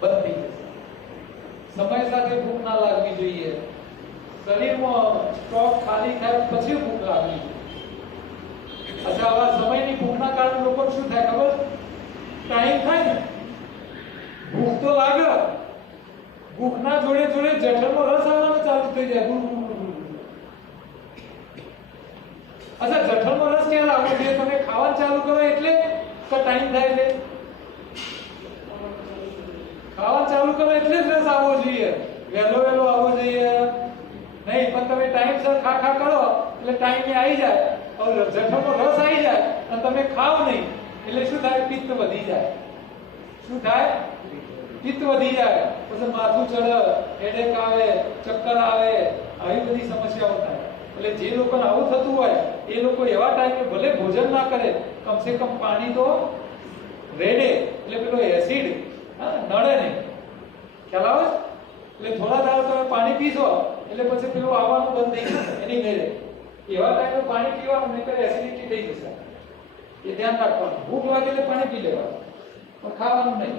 બંધ થઈ જશે. સમય સાથે ભૂખ ના લાગવી જોઈએ. શરીરમાં સ્ટોક ખાલી થાય પછી ભૂખ લાગવી જોઈએ. અચ્છા, આવા સમયની ભૂખના કારણે લોકો શું થાય ખબર? ટાઈમ થાય ને ભૂખ તો લાગે, ભૂખના જોડે જોડે જઠરનો રસ આવવાનો ચાલુ થઈ જાય. અચ્છા, જઠરનો રસ ક્યારે આવવો જોઈએ? તમે ખાવાનું ચાલુ કરો એટલે કે ટાઈમ થાય એટલે? ખાવાનું ચાલુ કરો એટલે જ રસ આવવો જોઈએ, વહેલો આવવો જોઈએ નહીં. પણ તમે ટાઈમસર ખા કરો એટલે ટાઈમે આવી જાય, હવે જઠરનો રસ આવી જાય અને તમે ખાવ નહીં એટલે શું થાય? પિત્ત વધી જાય. શું થાય? પિત્ત વધી જાય. પછી માથું ચડે, હેડેક આવે, ચક્કર આવે, આવી બધી સમસ્યાઓ થાય. એટલે જે લોકોને આવું થતું હોય એ લોકો એવા ટાઈમે ભલે ભોજન ના કરે, કમસે કમ પાણી તો રેડે, એટલે પેલો એસિડ નડે નહીં. ખ્યાલ આવે? એટલે થોડા દાડો તમે પાણી પીશો એટલે પછી પેલું આવવાનું બંધ થઈ જશે એની ઘરે. એવા ટાઈમે પાણી પીવાનું, નહીંતર એસિડિટી થઈ જશે. એ ધ્યાન રાખવાનું. ભૂખ લાગે એટલે પાણી પી લેવાનું, પણ ખાવાનું નહીં.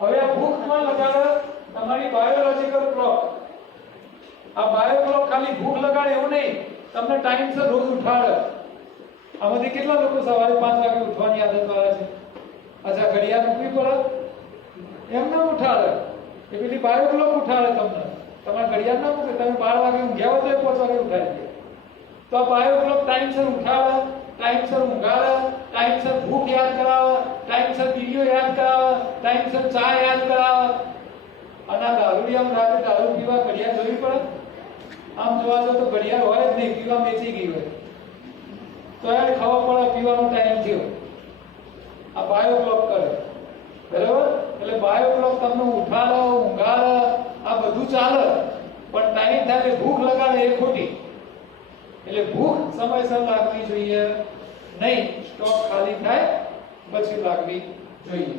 હવે આ ભૂખમાં લગાડે તમારી બાયોલોજિકલ ક્લોક. આ બાયો ક્લોક ખાલી ભૂખ લગાડે એવું નહીં, તમને ટાઈમસર રોજ ઉઠાડે. આમાંથી કેટલા લોકો સવારે 5 વાગે ઉઠવાની આદત વાળા છે? અચ્છા, ઘડિયાળ મૂકવી પડે? એમને ઉઠાડે. એ પેલી બાયો ક્લોક ઉઠાડે તમને. તમારે ઘડિયાળ ના મૂકે, તમે 12 વાગે ઊંઘ્યા હોય તો 5 વાગે ઉઠાડી દે. તો આ બાયો ક્લોક ટાઈમસર ઉઠાડે, ટાઈમસર ઊંઘાડે, ટાઈમસર ભૂખ યાદ કરાવે, ટાઈમસર બીડીઓ યાદ કરાવે, ટાઈમસર ચા યાદ કરાવે. અને આ દારૂડિયામાં રાતે દારૂ પીવા ઘડિયાળ જોવી પડે? આમ જોવા જાવ તો ઘડિયાળ હોય જ નહીં, પીવા મેચી ગઈ હોય તો એને ખબર પડે પીવાનો ટાઈમ થયો. આ બાયો ક્લોક કરે, બરાબર? એટલે બાયો ક્લોક તમને ઉઠાડે, ઊંઘાડે, આ બધું ચાલે, પણ ટાઈમ થાય એટલે ભૂખ લગાડે એ ખોટી. એટલે ભૂખ સમયસર લાગવી જોઈએ નહીં, સ્ટોક ખાલી થાય પછી લાગવી જોઈએ.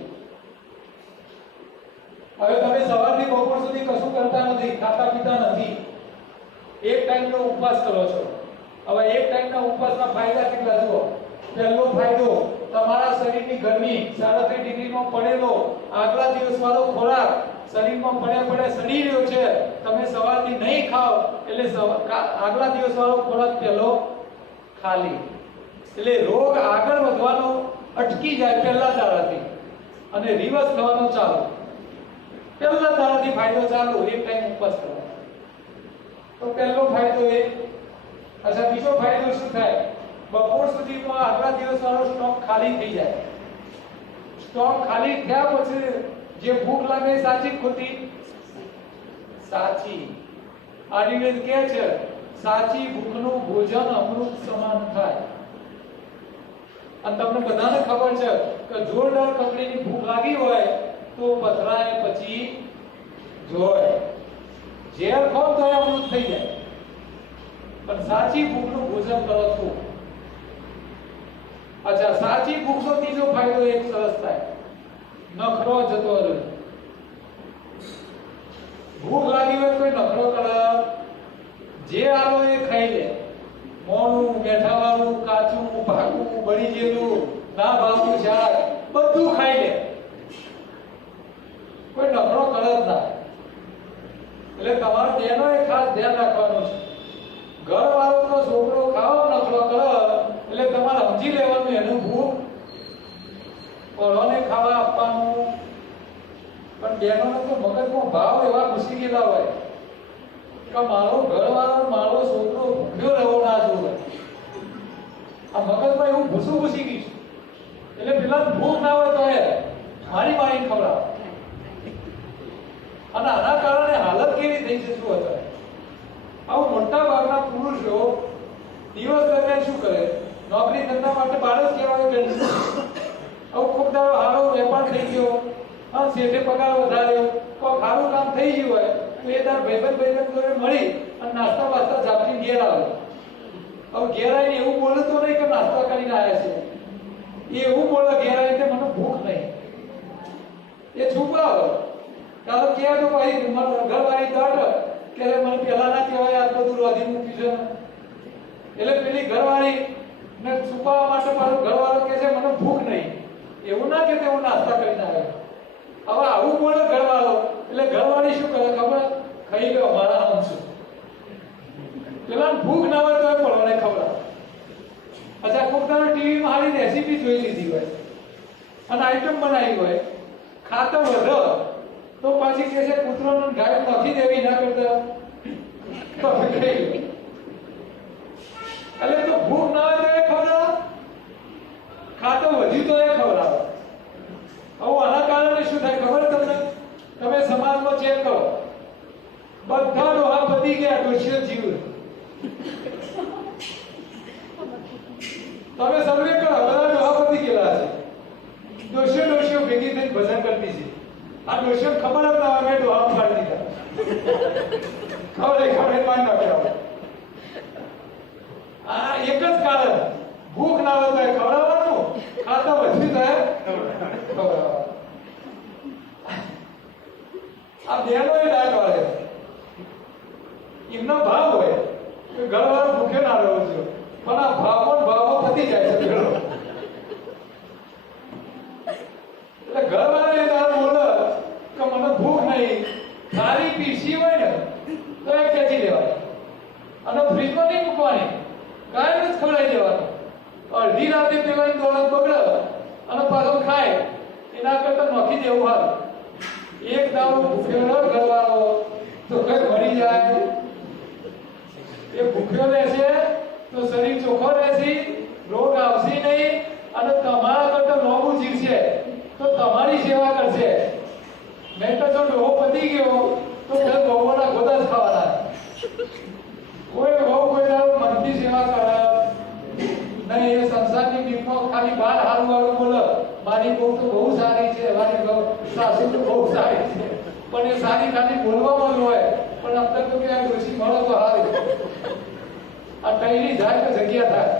હવે તમે સવારથી બપોર સુધી કશું કરતા નથી, ખાતા પીતા નથી, એક ટાઈમનો ઉપવાસ કરો છો. હવે એક ટાઈમના ઉપવાસના ફાયદા કેટલા જુઓ. પહેલો ફાયદો, તમારા શરીરની ગરમી 37 ડિગ્રીમાં પડેલો આગલા દિવસ વાળો ખોરાક શરીરમાં પડે સડી રહ્યો છે, તમે સવારથી નહીં ખાઓ એટલે આગલા દિવસ વાળો ખોરાક પહેલો ખાલી. એટલે રોગ આગળ વધવાનો અટકી જાય પહેલા દાડાથી અને રિવર્સ થવાનો ચાલુ. પહેલા દાડાથી ફાયદો ચાલુ, એક ટાઈમ ઉપવાસ કરવાનો. તો પહેલો ફાયદો એ. અચ્છા, બીજો ફાયદો શું થાય? બપોર સુધીમાં આટલા દિવસવાળો સ્ટોક ખાલી થઈ જાય. સ્ટોક ખાલી થયા પછી જે ભૂખ લાગે એ સાચી ખોટી? સાચી. આયુર્વેદ કહે છે સાચી ભૂખનું ભોજન અમૃત સમાન થાય. અને તમને બધાને ખબર છે કે જોરદાર કકડીની ભૂખ લાગી હોય તો પથરાય પછી જોય. ઝેર ખાવ તો અમૃત થઈ જાય, પણ સાચી ભૂખનું ભોજન કરો તો. અચ્છા, સાચી ભૂખનો ત્રીજો ફાયદો એક સરસ થાય, નખરો જતો રહે. ભૂખ લાગી હોય કોઈ નખરો કરે, જે આલો એ ખાઈ લે. મોણું, બેઠા વાળું, કાચું, પાકું, બળી ગયેલું, ના ભાવતું શાક બધું ખાઈ લે. કોઈ નખરો કરે જ ના. એટલે તમારે તેનો એ ખાસ ધ્યાન રાખવાનું છે. ઘર વાળો તો છોકરો ખાવા નખરો કરે એટલે તમારે સમજી લેવાનું એનું ભૂખ પરોને ખાવા આપવાનું. પણ બહેનોને તો મગજમાં ભાવ એવા ઘૂસી ગયેલા હોય કે મારો ઘરવાળો, મારો છોકરો ભૂખ્યો રહેવો ના જોવે. આ મગજમાં એવું ઘૂસી ગયું. એટલે પેલા ભૂખ ના હોય તો એ મારી ખવડાવે. અને આના કારણે હાલત કેવી થઈ જતી હોય. આવું મોટા ભાગના પુરુષો દિવસ દરમિયાન શું કરે? નોકરી ધંધા માટે બહાર જ કહેવાય કે આવું ખૂબ દાડો હારો વેપાર થઈ ગયો, હા, શેઠે પગાર વધાર્યો, કોઈ સારું કામ થઈ ગયું હોય તો એ તાર ભાઈબંધ જોડે મળી અને નાસ્તા વાસ્તા ઝાપટીને ઘેર આવે. હવે ઘેર આવીને એવું બોલે તો નહીં કે નાસ્તા કરીને આવ્યા છે. એ એવું બોલે ઘેર આવીને મને ભૂખ નહીં. એ છુપાવે. કારણ કે તો ભાઈ ઘરવાળી દડ કે મને પહેલા ના કહેવાય આ બધું રોધી મૂક્યું છે. એટલે પેલી ઘરવાળી ને છુપાવવા માટે મારો ઘરવાળો કહે છે મને ભૂખ નહીં. એવું ના કે હું નાસ્તા કરીને આવ્યો. હવે આવું બોલે ઘરવાળો એટલે ઘરવાળી શું કરે ખબર? ખાઈ ગયો મારા આમ છું. પેલા ભૂખ ના હોય તો એ પડવાને ખવડાવે. અચ્છા, કોક તારો ટીવીમાં હારી રેસીપી જોઈ લીધી હોય અને આઈટમ બનાવી હોય, ખાતો વધો તો પાછી કે છે કૂતરોને ગાય નખી દેવી ના કરતા તો ખાઈ લો. એટલે તો ભૂખ ના હોય તો એ ખવડાવે, ખાતો વધ્યું તો એ ખવડાવે. હવે આના કારણે શું થાય ખબર તમને? તમે સમાજમાં ચેક કરો, બધા ડોહા પતી ગયા, ડોશીઓ જીવ. તમે સર્વે કરો, બધા ડોહા પતી ગયેલા છે. ડોશીઓ ભેગી થઈને ભજન કરતી છે. આ ડોશીઓ ખબર જ ના હોય મેં ડોહા પાડી દીધા. ખબર માન નાખ્યા. આ એક જ કારણ, ભૂખ ના હોય તો ખવડાવવાનું, ખાતા વધ્યું તો ખવડાવવાનું. આ બેનો એ ડાયટ વાળે એમનો ભાવ હોય કે ઘરવાળો ભૂખે ના રહેવો જોઈએ, પણ આ ભાવમાં પતી જાય છે ભેળો. એટલે ઘરવાળા એ તારે બોલે કે મને ભૂખ નહીં, સારી પીસી હોય ને તો એ ખેંચી લેવાય અને ફ્રીજમાં નહીં મૂકવાની, કાંઈ જ ખવડાવી દેવાનું. અડધી રાતે પેલાની દોલત બગડે અને પાછો ખાય એના કરતા નોખી દેવું સારું. એક દાડો ભૂખ્યો ન ઘરવાળો તો કઈ મરી જાય. એ ભૂખ્યો રહેશે તો શરીર ચોખ્ખો રહેશે, રોગ આવશે નહીં અને તમારા કરતા લોબુ જીવશે તો તમારી સેવા કરશે. નહીં તો જો ડોહો પતી ગયો તો બહુના ગોદા જ ખાવાના. કોઈ બહુ કોઈ દાડો મનથી સેવા કરે નહીં. એ સંસારની બીકમાં ખાલી બાર હારું વાળું બોલે મારી બહુ તો બહુ સારી છે, મારી સાસુ તો બહુ સારી છે, પણ એ સારી ખાલી બોલવામાં હોય. પણ અત્યારે તો કે આ ડોશી મળે તો હારું, આ ટૈલી જાય તો જગ્યા થાય.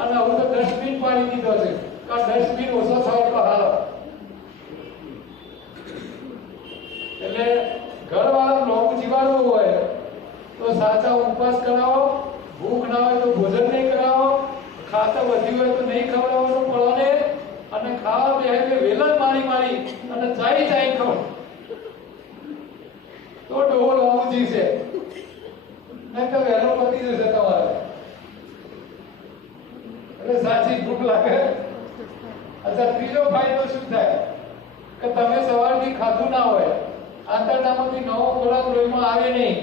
અને હવે તો ડસ્ટબિન પાડી દીધો છે કે ડસ્ટબિન ઓછો થાય તો હારો. એટલે ઘરવાળા લોક જીવાડવું હોય તો સાચા ઉપવાસ કરાવો, ભૂખ ના હોય તો ભોજન નહીં કરાવો, ખાતા વધ્યું હોય તો નહીં ખવડાવવાનું પડવાને, અને ખાવા બે વેલણ મારી અને ચાઈ ખાવ તો ડોહો લોબુ જીવશે, નહીં તો વહેલો પતી જશે તમારે. એટલે સાચી ભૂખ લાગે. અચ્છા, ત્રીજો ફાયદો શું થાય કે તમે સવારથી ખાધું ના હોય આંતરડામાંથી નવો ખોરાક લોહીમાં આવે નહીં,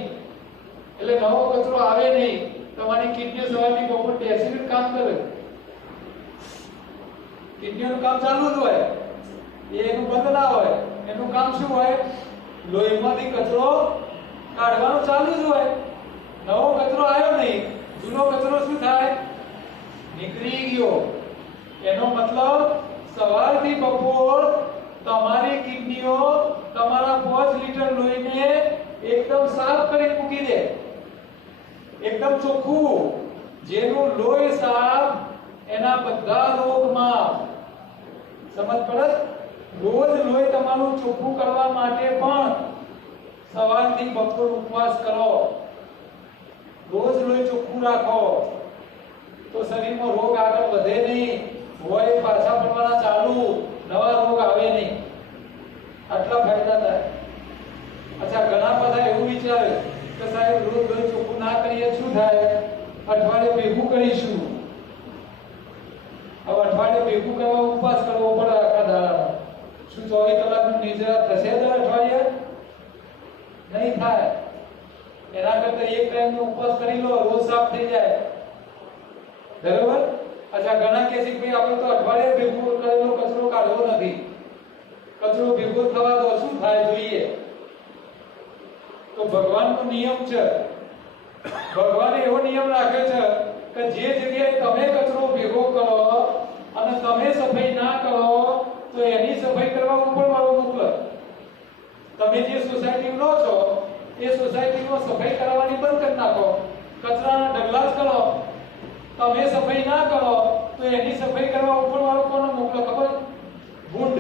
એટલે નવો કચરો આવે નહીં. તમારી કિડની સવારથી બપોર એસિડ કામ કરે, કિડનીનું કામ ચાલુ જ હોય, એનું બંધ ના હોય. એનું કામ શું હોય? લોહીમાંથી કચરો કાઢવાનું ચાલુ જ હોય. નવો કચરો આવ્યો નહીં, જૂનો કચરો શું થાય? નીકળી ગયો. એનો મતલબ સવારથી બપોર તમારી કિડનીઓ તમારા 5 લીટર લોહીને એકદમ સાફ કરી મૂકી દે, એકદમ ચોખ્ખું. જેનું લોહી સાફ એના બધા રોગમાં સમજ પડે. રોજ લોહી તમારું ચોખ્ખું કરવા માટે પણ સવારથી બપોર ઉપવાસ કરો. રોજ લોહી ચોખ્ખું રાખો તો શરીરમાં રોગ આગળ વધે નહીં, હોય પાછા પડવાના ચાલુ, નવા રોગ આવે નહીં. આટલા ફાયદા થાય. અચ્છા, ઘણા બધા એવું વિચારે કે સાહેબ રોજ લોહી ચોખ્ખું ના કરીએ શું થાય? અઠવાડિયે ભેગું કરીશું. હવે અઠવાડિયે ભેગું કરવા ઉપવાસ કરવો પડે આખા દાડામાં. શું 24 કલાકનું નિર્જરા થશે દર અઠવાડિયે? નહીં થાય. એના કરતા એક ટાઈમનો ઉપવાસ કરી લો, રોજ સાફ થઈ જાય. બરાબર? અચ્છા, ઘણા કહે છે કે ભાઈ આપણે તો અઠવાડિયે ભેગો કરેલો કચરો કાઢવો નથી, કચરો ભેગો થવા દો, શું થાય જોઈએ. તો ભગવાનનો નિયમ છે. ભગવાને એવો નિયમ રાખ્યો છે કે જે જગ્યાએ તમે કચરો ભેગો કરો અને તમે સફાઈ ના કરો તો એની સફાઈ કરવા ઉપરવાળો મોકલો. તમે જે સોસાયટી લો છો એ સોસાયટીમાં સફાઈ કરવાની બંધ કરી નાખો, કચરાના ઢગલા જ કરો. તમે સફાઈ ના કરો તો એની સફાઈ કરવા ઉપરવાળો કોનો મોકલો ખબર? ભૂંડ,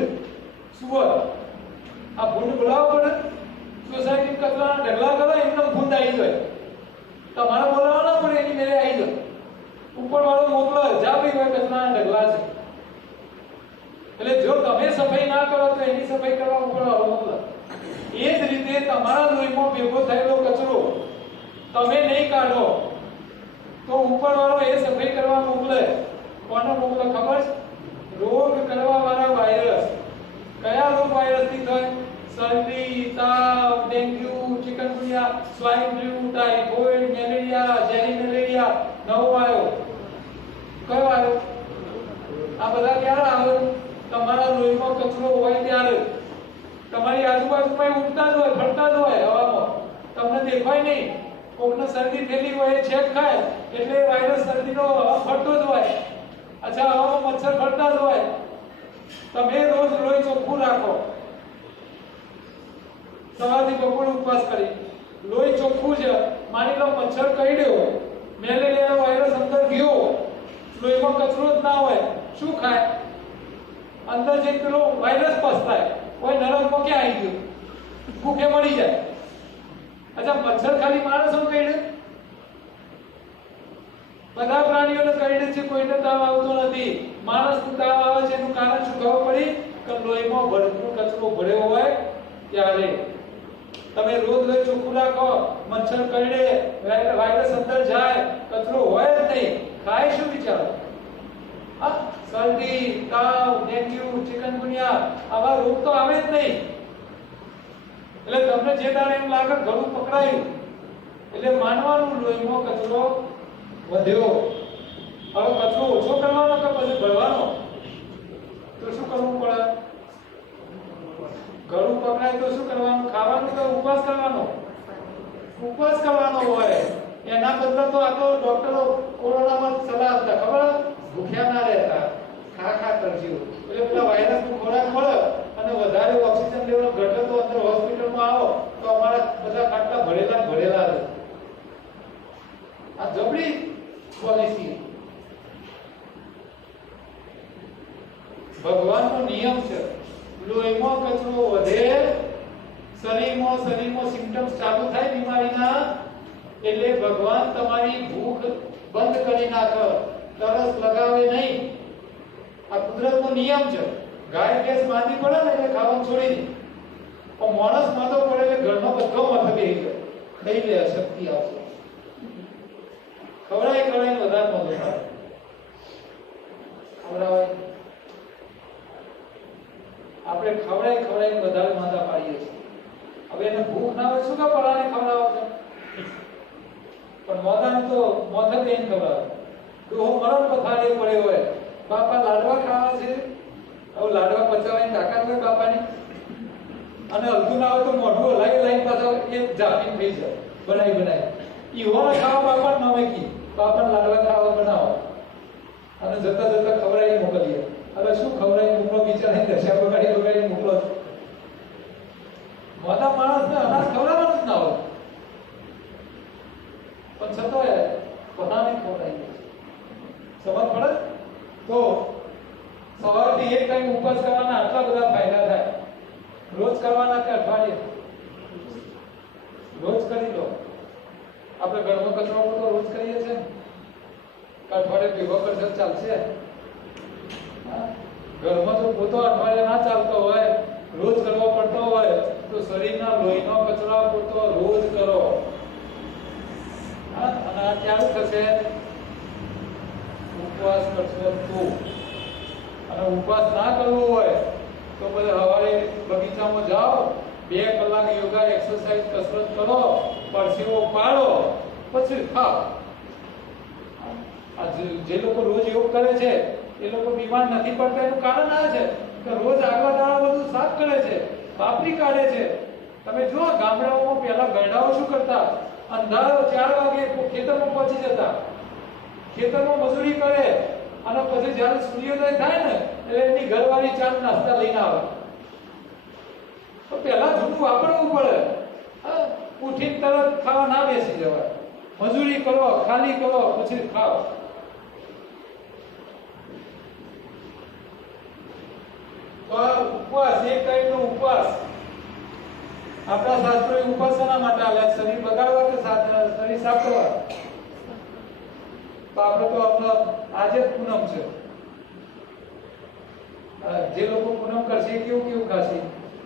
સુવર. આ ભૂંડ બોલાવો પડે. સોસાયટી કચરાના ઢગલા કરો, એકદમ ભૂંડ આવી જાય. તમારે બોલાવવા ના પડે, એની મેરે આવી જાય. ઉપરવાળો મોકલો, જા ભાઈ હોય કચરાના ઢગલા છે. એટલે જો તમે સફાઈ ના કરો તો એની સફાઈ કરવા ઉપરવાળો મોકલો. એ જ રીતે તમારા લોહીમાં ભેગો થયેલો કચરો તમે નહીં કાઢો તો ઉપરવાળો એ સફાઈ કરવા મોકલે. કોનો મોકલે ખબર છે? રોગ કરવા વાળા વાયરસ. કયા રોગ વાયરસથી થાય? શરદી, તાવ, dengue, chikungunya, swine flu, typhoid, malaria, જેરી મેલેરિયા. નવો આવ્યો. કયો આવ્યો? આ બધા ક્યારે આવે? તમારા લોહીમાં કચરો હોય ત્યારે. તમારી આજુબાજુમાં ઉડતા જ હોય, ફરતા જ હોય હવામાં, તમને દેખાય નહીં. કોકને શરદી થયેલી હોય એ છેક ખાય એટલે વાયરસ શરદીનો હવા ફરતો જ હોય. અચ્છા, હવામાં મચ્છર ફરતા જ હોય. તમે રોજ લોહી ચોખ્ખું રાખો. સવારથી બપોર ઉપવાસ કરી લોહી ચોખ્ખું છે. માની લો મચ્છર કરડ્યો, મેલેરિયાનો વાયરસ અંદર ગયો, લોહીમાં કચરો જ ના હોય, શું ખાય? અંદર જે પેલો વાયરસ પસતાય કોઈ નરકમાં ક્યાં આવી ગયો? ભૂખે મરી જાય. અચ્છા, મચ્છર ખાલી માણસોને કરડે? બધા પ્રાણીઓને કરડે છે, કોઈને તાવ આવતો નથી. માણસને તાવ આવે છે એનું કારણ શું ખબર પડી? કે લોહીમાં ભરપૂર કચરો ભર્યો હોય ત્યારે. તમે રોજ લોહી ચોખ્ખું રાખો, મચ્છર કરડે, વાયરસ અંદર જાય, કચરો હોય જ નહીં, ખાય શું વિચારો? હા, શરદી, તાવ, ડેન્ગ્યુ, ચિકનગુનિયા આવા રોગ તો આવે જ નહીં. એટલે તમને જે દાડે એમ લાગે ઘણું પકડાયું એટલે માનવાનું લોહીમાં કચરો વધ્યો. હવે કચરો ઓછો કરવાનો કે પછી ભરવાનો? તો શું કરવું પડે? ઘણું પકડાય તો શું કરવાનું? ખાવાનું કે ઉપવાસ કરવાનો? ઉપવાસ કરવાનો હોય. એના બદલે તો આ તો ડોક્ટરો કોરોનામાં સલાહ આપતા ખબર? ભૂખ્યા ના રહેતા, ખા કરજો. એટલે પેલા વાયરસનો ખોરાક મળે અને વધારે ઓક્સિજન લેવલ ઘટે તો અંદર હોસ્પિટલમાં આવો તો અમારા બધા ખાટલા ભરેલા રહે. આ જબરી પોલિસી. ભગવાનનો નિયમ છે. લોહીમાં કચરો વધે, શરીરમાં સિમ્પટમ્સ ચાલુ થાય બીમારીના, એટલે ભગવાન તમારી ભૂખ બંધ કરી નાખે, તરસ લગાવે નહીં. આ કુદરતનો નિયમ છે. ગાય ભેંસ માંદી પડે ને એટલે ખાવાનું છોડી દે, પણ માણસ માંદો પડે એટલે ઘરનો બધો માથે બેહી જાય, ખાઈ લે, શક્તિ આવશે. ખવડાય વધારે માંદો થાય. ખવડાવાય આપણે ખવડાય વધારે માંદા પાડીએ છીએ. હવે એને ભૂખ ના હોય શું કામ પરાને ખવડાવો છો? પણ મોઢાને તો મોઢે બેન ખવડાવે. ડોહો મરણ પથારીએ પડ્યો હોય, બાપા લાડવા ખાવા છે, હવે લાડવા પચાવવાની તાકાત હોય બાપાની, અને અડધું ના હોય તો મોઢું હલાવી લાવી પાછા એ જાપીને થઈ જાય બનાવી ઈવાના ખાવા બાપા ન મેકી બાપાને લાડવા ખાવા બનાવો અને જતા જતા ખવડાવી મોકલીએ. હવે શું ખવડાવી મોકલો? બિચારાની દશા બગાડી મોકલો. મોટા માણસને અનાજ ખવડાવવાનું જ ના હોય, પણ છતાંય પોતાને ખવડાવી. સમજ પડે? તો સવારથી એક ટાઈમ ઉપવાસ કરવાના આટલા બધા ફાયદા થાય. રોજ કરવાના કે અઠવાડિયે? રોજ કરી લો. આપણે ઘરનો કચરો તો રોજ કરીએ છીએ ને, અઠવાડિયે ભેગો કરશે ચાલશે? ઘરમાં જો પોતો અઠવાડિયે ના ચાલતો હોય, રોજ કરવો પડતો હોય, તો શરીરના લોહીનો કચરો પોતો રોજ કરો. અને આ ક્યારે થશે? ઉપવાસ કરશો તો. અને ઉપવાસ ના કરવો હોય તો પછી સવારે બગીચામાં જાઓ, 2 કલાક યોગા એક્સરસાઇઝ કસરત કરો, પરસેવો પાડો, પછી ખાઓ. આ જે લોકો રોજ યોગ કરે છે એ લોકો બીમાર નથી પડતા. એનું કારણ આ છે કે રોજ આગલા દાડા બધું સાફ કરે છે, વાપરી કાઢે છે. તમે જુઓ ગામડાઓમાં પહેલા ગરડાઓ શું કરતા? અંધારો 4 વાગે ખેતરમાં પહોંચી જતા, ખેતરમાં મજૂરી કરે, અને પછી જ્યારે સૂર્યોદય થાય ને એટલે એમની ઘરવાળી ચા નાસ્તા લઈને આવે. તો પહેલા જૂનું વાપરવું પડે. ઉઠીને તરત ખાવા ના બેસી જવાય. મજૂરી કરો, ખાલી કરો, પછી ખાઓ. તો ઉપવાસ, એક ટાઈમનો ઉપવાસ આપણા શાસ્ત્રોએ ઉપાસના માટે આલ્યા. શરીર બગાડવા કે શરીર સાફ કરવા? તો આપણે તો આજે પૂનમ છે. જે લોકો પૂનમ કરશે કેવું ખાશે?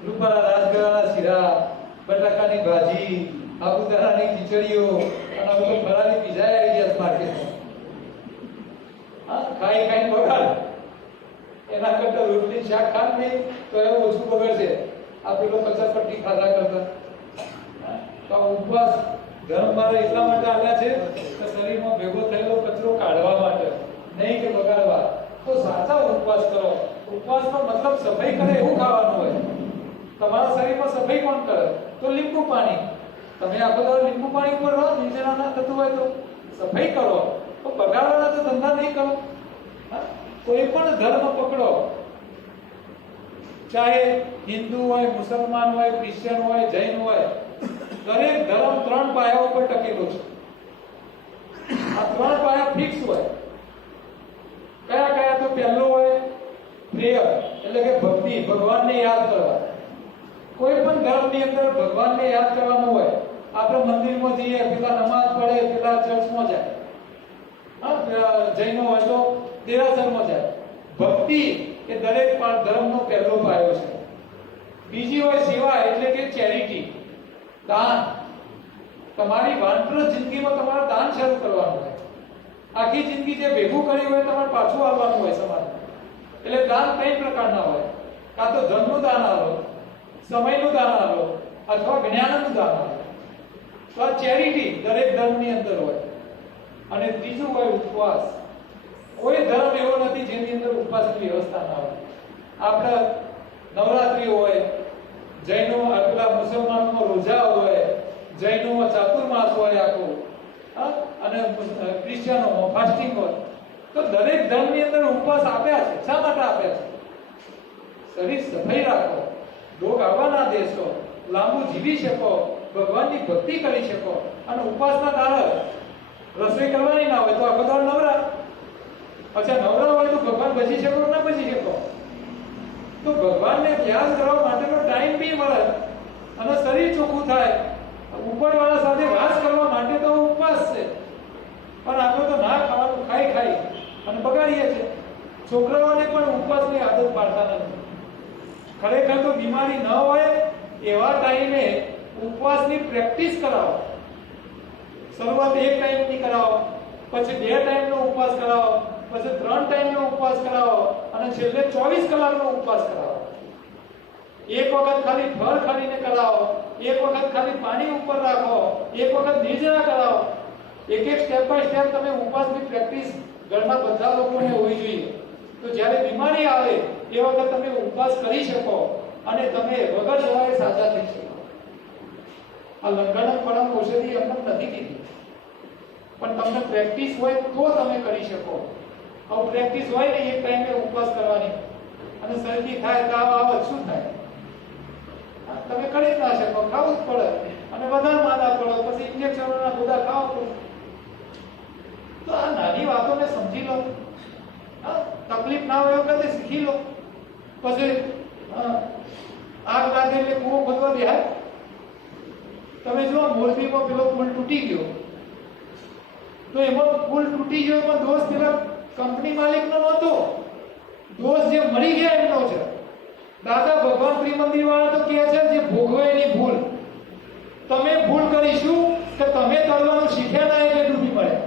રૂપાના રાજગરાના શીરા, બટાકાની ભાજી, સાબુદાણાની ખીચડીઓ, અને હવે તો ફરાળી પીઝા આવી ગયા માર્કેટમાં. ખાઈ બગાડ. એના કરતા રોટલી શાક ખાન નહીં તો એ ઓછું બગડશે. આ પેલો 50 પટ્ટી ખાધા કરતા. તો ઉપવાસ ધર્મ મારે એટલા માટે આવ્યા છે કે શરીરમાં ભેગો થયેલો કચરો કાઢવા માટે, નહીં કે બગાડવા. તો સાચા ઉપવાસ કરો. ઉપવાસનો મતલબ સફાઈ કરે એવું ખાવાનું હોય. તમારા શરીરમાં સફાઈ કોણ કરે? તો લીંબુ પાણી. તમે આખો દાડો લીંબુ પાણી ઉપર રહો, નીચેના ના થતું હોય તો સફાઈ કરો. તો બગાડવાના તો ધંધા નહીં કરો. કોઈ પણ ધર્મ પકડો, ચાહે હિન્દુ હોય, મુસલમાન હોય, ક્રિશ્ચિયન હોય, જૈન હોય, દરેક ધર્મ 3 પાયા ઉપર ટકેલો છે. આ 3 પાયા ફિક્સ હોય. કયા? તો પહેલો હોય પ્રેયર, એટલે કે ભક્તિ, ભગવાનને યાદ કરવા. કોઈ પણ ધર્મની અંદર ભગવાનને યાદ કરવાનું હોય. આપણે મંદિરમાં જઈએ, પેલા નમાઝ પડે, પેલા ચર્ચમાં જાય. જૈનો હોય તો દેરાસરમાં જાય. ભક્તિ એ દરેક ધર્મનો પહેલો પાયો છે. બીજી હોય સેવા, એટલે કે ચેરિટી, દાન. તમારી વાનપ્રસ્થ જિંદગીમાં તમારે દાન શરૂ કરવાનું હોય. આખી જિંદગી જે ભેગું કર્યું હોય તમારે પાછું આવવાનું હોય સમાજ. એટલે દાન 3 પ્રકારના હોય. કાં તો ધનનું દાન આલો, સમયનું દાન આલો, અથવા જ્ઞાનનું દાન આલો. તો આ ચેરિટી દરેક ધર્મની અંદર હોય. અને ત્રીજું હોય ઉપવાસ. કોઈ ધર્મ એવો નથી જેની અંદર ઉપવાસની વ્યવસ્થા ના હોય. આપણે નવરાત્રી હોય, જૈનો પેલા મુસલમાનોનો રોજા હોય, જૈનોમાં ચાતુર્માસ હોય આખું, અને ક્રિશ્ચિયનોમાં ફાસ્ટિંગ હોય. તો દરેક ધર્મની અંદર ઉપવાસ આપ્યા છે. શા માટે આપ્યા છે? શરીર સફાઈ રાખો, રોગ આવવા ના દેશો, લાંબુ જીવી શકો, ભગવાનની ભક્તિ કરી શકો. અને ઉપવાસના કારણે રસોઈ કરવાની ના હોય તો આખો દાડો નવરા. અચ્છા, નવરા હોય તો ભગવાન બચી શકો ના બચી શકો? તો ભગવાનને ધ્યાન કરવા માટેનો ટાઈમ બી મળે અને શરીર ચોખ્ખું થાય. ઉપરવાળા સાથે વાસ કરવા માટે તો ઉપવાસ છે. પણ આપણે તો ના ખાવાનું ખાઈ અને બગાડીએ છીએ. છોકરાઓને પણ ઉપવાસની આદત પાડતા નથી. ખરેખર તો બીમારી ન હોય એવા ટાઈમે ઉપવાસની પ્રેક્ટિસ કરાવો. શરૂઆત 1 ટાઈમની કરાવો, પછી 2 ટાઈમનો ઉપવાસ કરાવો, પછી 3 ટાઈમનો ઉપવાસ કરાવો, અને છેલ્લે 24 કલાકનો ઉપવાસ કરાવો. એક વખત ખાલી ફળ ખાલીને કરાવો, એક વખત ખાલી પાણી ઉપર રાખો, એક વખત નિર્જરા કરાવો. એક એક સ્ટેપ બાય સ્ટેપ તમે ઉપવાસની પ્રેક્ટિસ ઘરના બધા લોકોને હોવી જોઈએ. તો જ્યારે બીમારી આવે એ વખત તમે ઉપવાસ કરી શકો અને તમે વગર દવાએ સાજા થઈ શકો. આ લંઘનમ પરમ ઔષધિ અમને નથી કીધી, પણ તમને પ્રેક્ટિસ હોય તો તમે કરી શકો. આવું પ્રેક્ટિસ હોય ને એક ટાઈમે ઉપવાસ કરવાની અને શરદી થાય, તાવ આવે, શું થાય? તમે કરી જ ના શકો, ખાવું જ પડે અને વધારે માંદા પડો, પછી ઇન્જેક્શનોના બધા ખાવા પડે. તો આ નાની વાતોને સમજી લો. તકલીફ ના હોય વખતે શીખી લો. પછી આગ લાગે એટલે કૂવો ખોદવા બેહાય. તમે જો મોરબીમાં પેલો પુલ તૂટી ગયો, તો એમાં પુલ તૂટી ગયો, એમાં દોષ પેલા કંપની માલિકનો નહોતો, દોષ જે મરી ગયા એમનો છે. દાદા ભગવાન ત્રિમંદિર વાળા તો કહે છે જે ભોગવે એની ભૂલ. તમે ભૂલ કરીશું કે તમે તરવાનું શીખ્યા ના એટલે ડૂબી પડ્યા.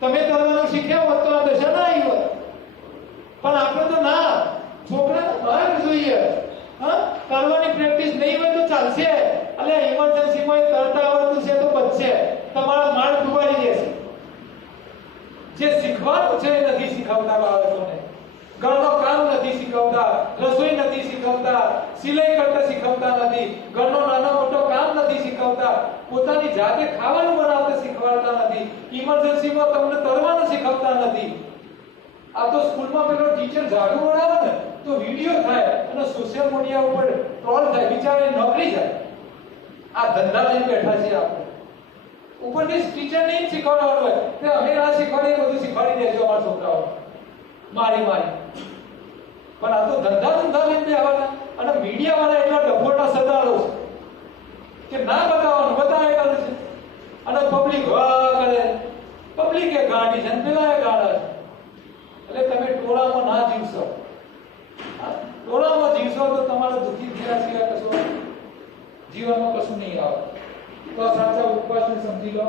તમે તરવાનું શીખ્યા હોત તો આ દશા ના આવી હોત. પણ આપણે તો ના, છોકરાને બહાર જોઈએ. તરવાની પ્રેક્ટિસ નહીં હોય તો ચાલશે, એટલે ઇમરજન્સીમાં તરતા આવડતું છે તો બચશે, તમારા માળ ડૂબાડી દેશે. જે શીખવાનું છે એ નથી શીખવતા બાળકોને. ઘરનું કામ નથી શીખવતા, રસોઈ નથી શીખવતા, સિલાઈ કરતા શીખવતા નથી, ઘરનો નાનો મોટો કામ નથી શીખવતા, પોતાની જાતે ખાવાનું બનાવતા શીખવાડતા નથી, ઇમરજન્સીમાં તમને તરવાનું શીખવતા નથી. આ તો સ્કૂલમાં પેલો ટીચર ઝાડુ બનાવે ને તો વિડિયો થાય અને સોશિયલ મીડિયા ઉપર ટ્રોલ થાય, બિચારાને નોકરી જાય. આ ધંધા લઈને બેઠા છે આપણે. ઉપરથી ટીચર નહીં શીખવાડવાનું હોય કે અમે આ શીખવાડીએ બધું શીખવાડી દેજો અમારા છોકરાઓ મારી. પણ આ તો ધંધા લઈને બેહવાના અને મીડિયા વાળા એટલા ડફોટા સદાળો છે કે ના બતાવવાનું બતાવે કરે છે અને પબ્લિક વાહ કરે. પબ્લિક એ ગાંડી છે પેલા એ ગાંડા છે. એટલે તમે ટોળામાં ના જીવશો. ટોળામાં જીવશો તો તમારે દુઃખી થયા સિવાય કશું જીવનમાં કશું નહીં આવે. તો સાચા ઉપવાસને સમજી લો.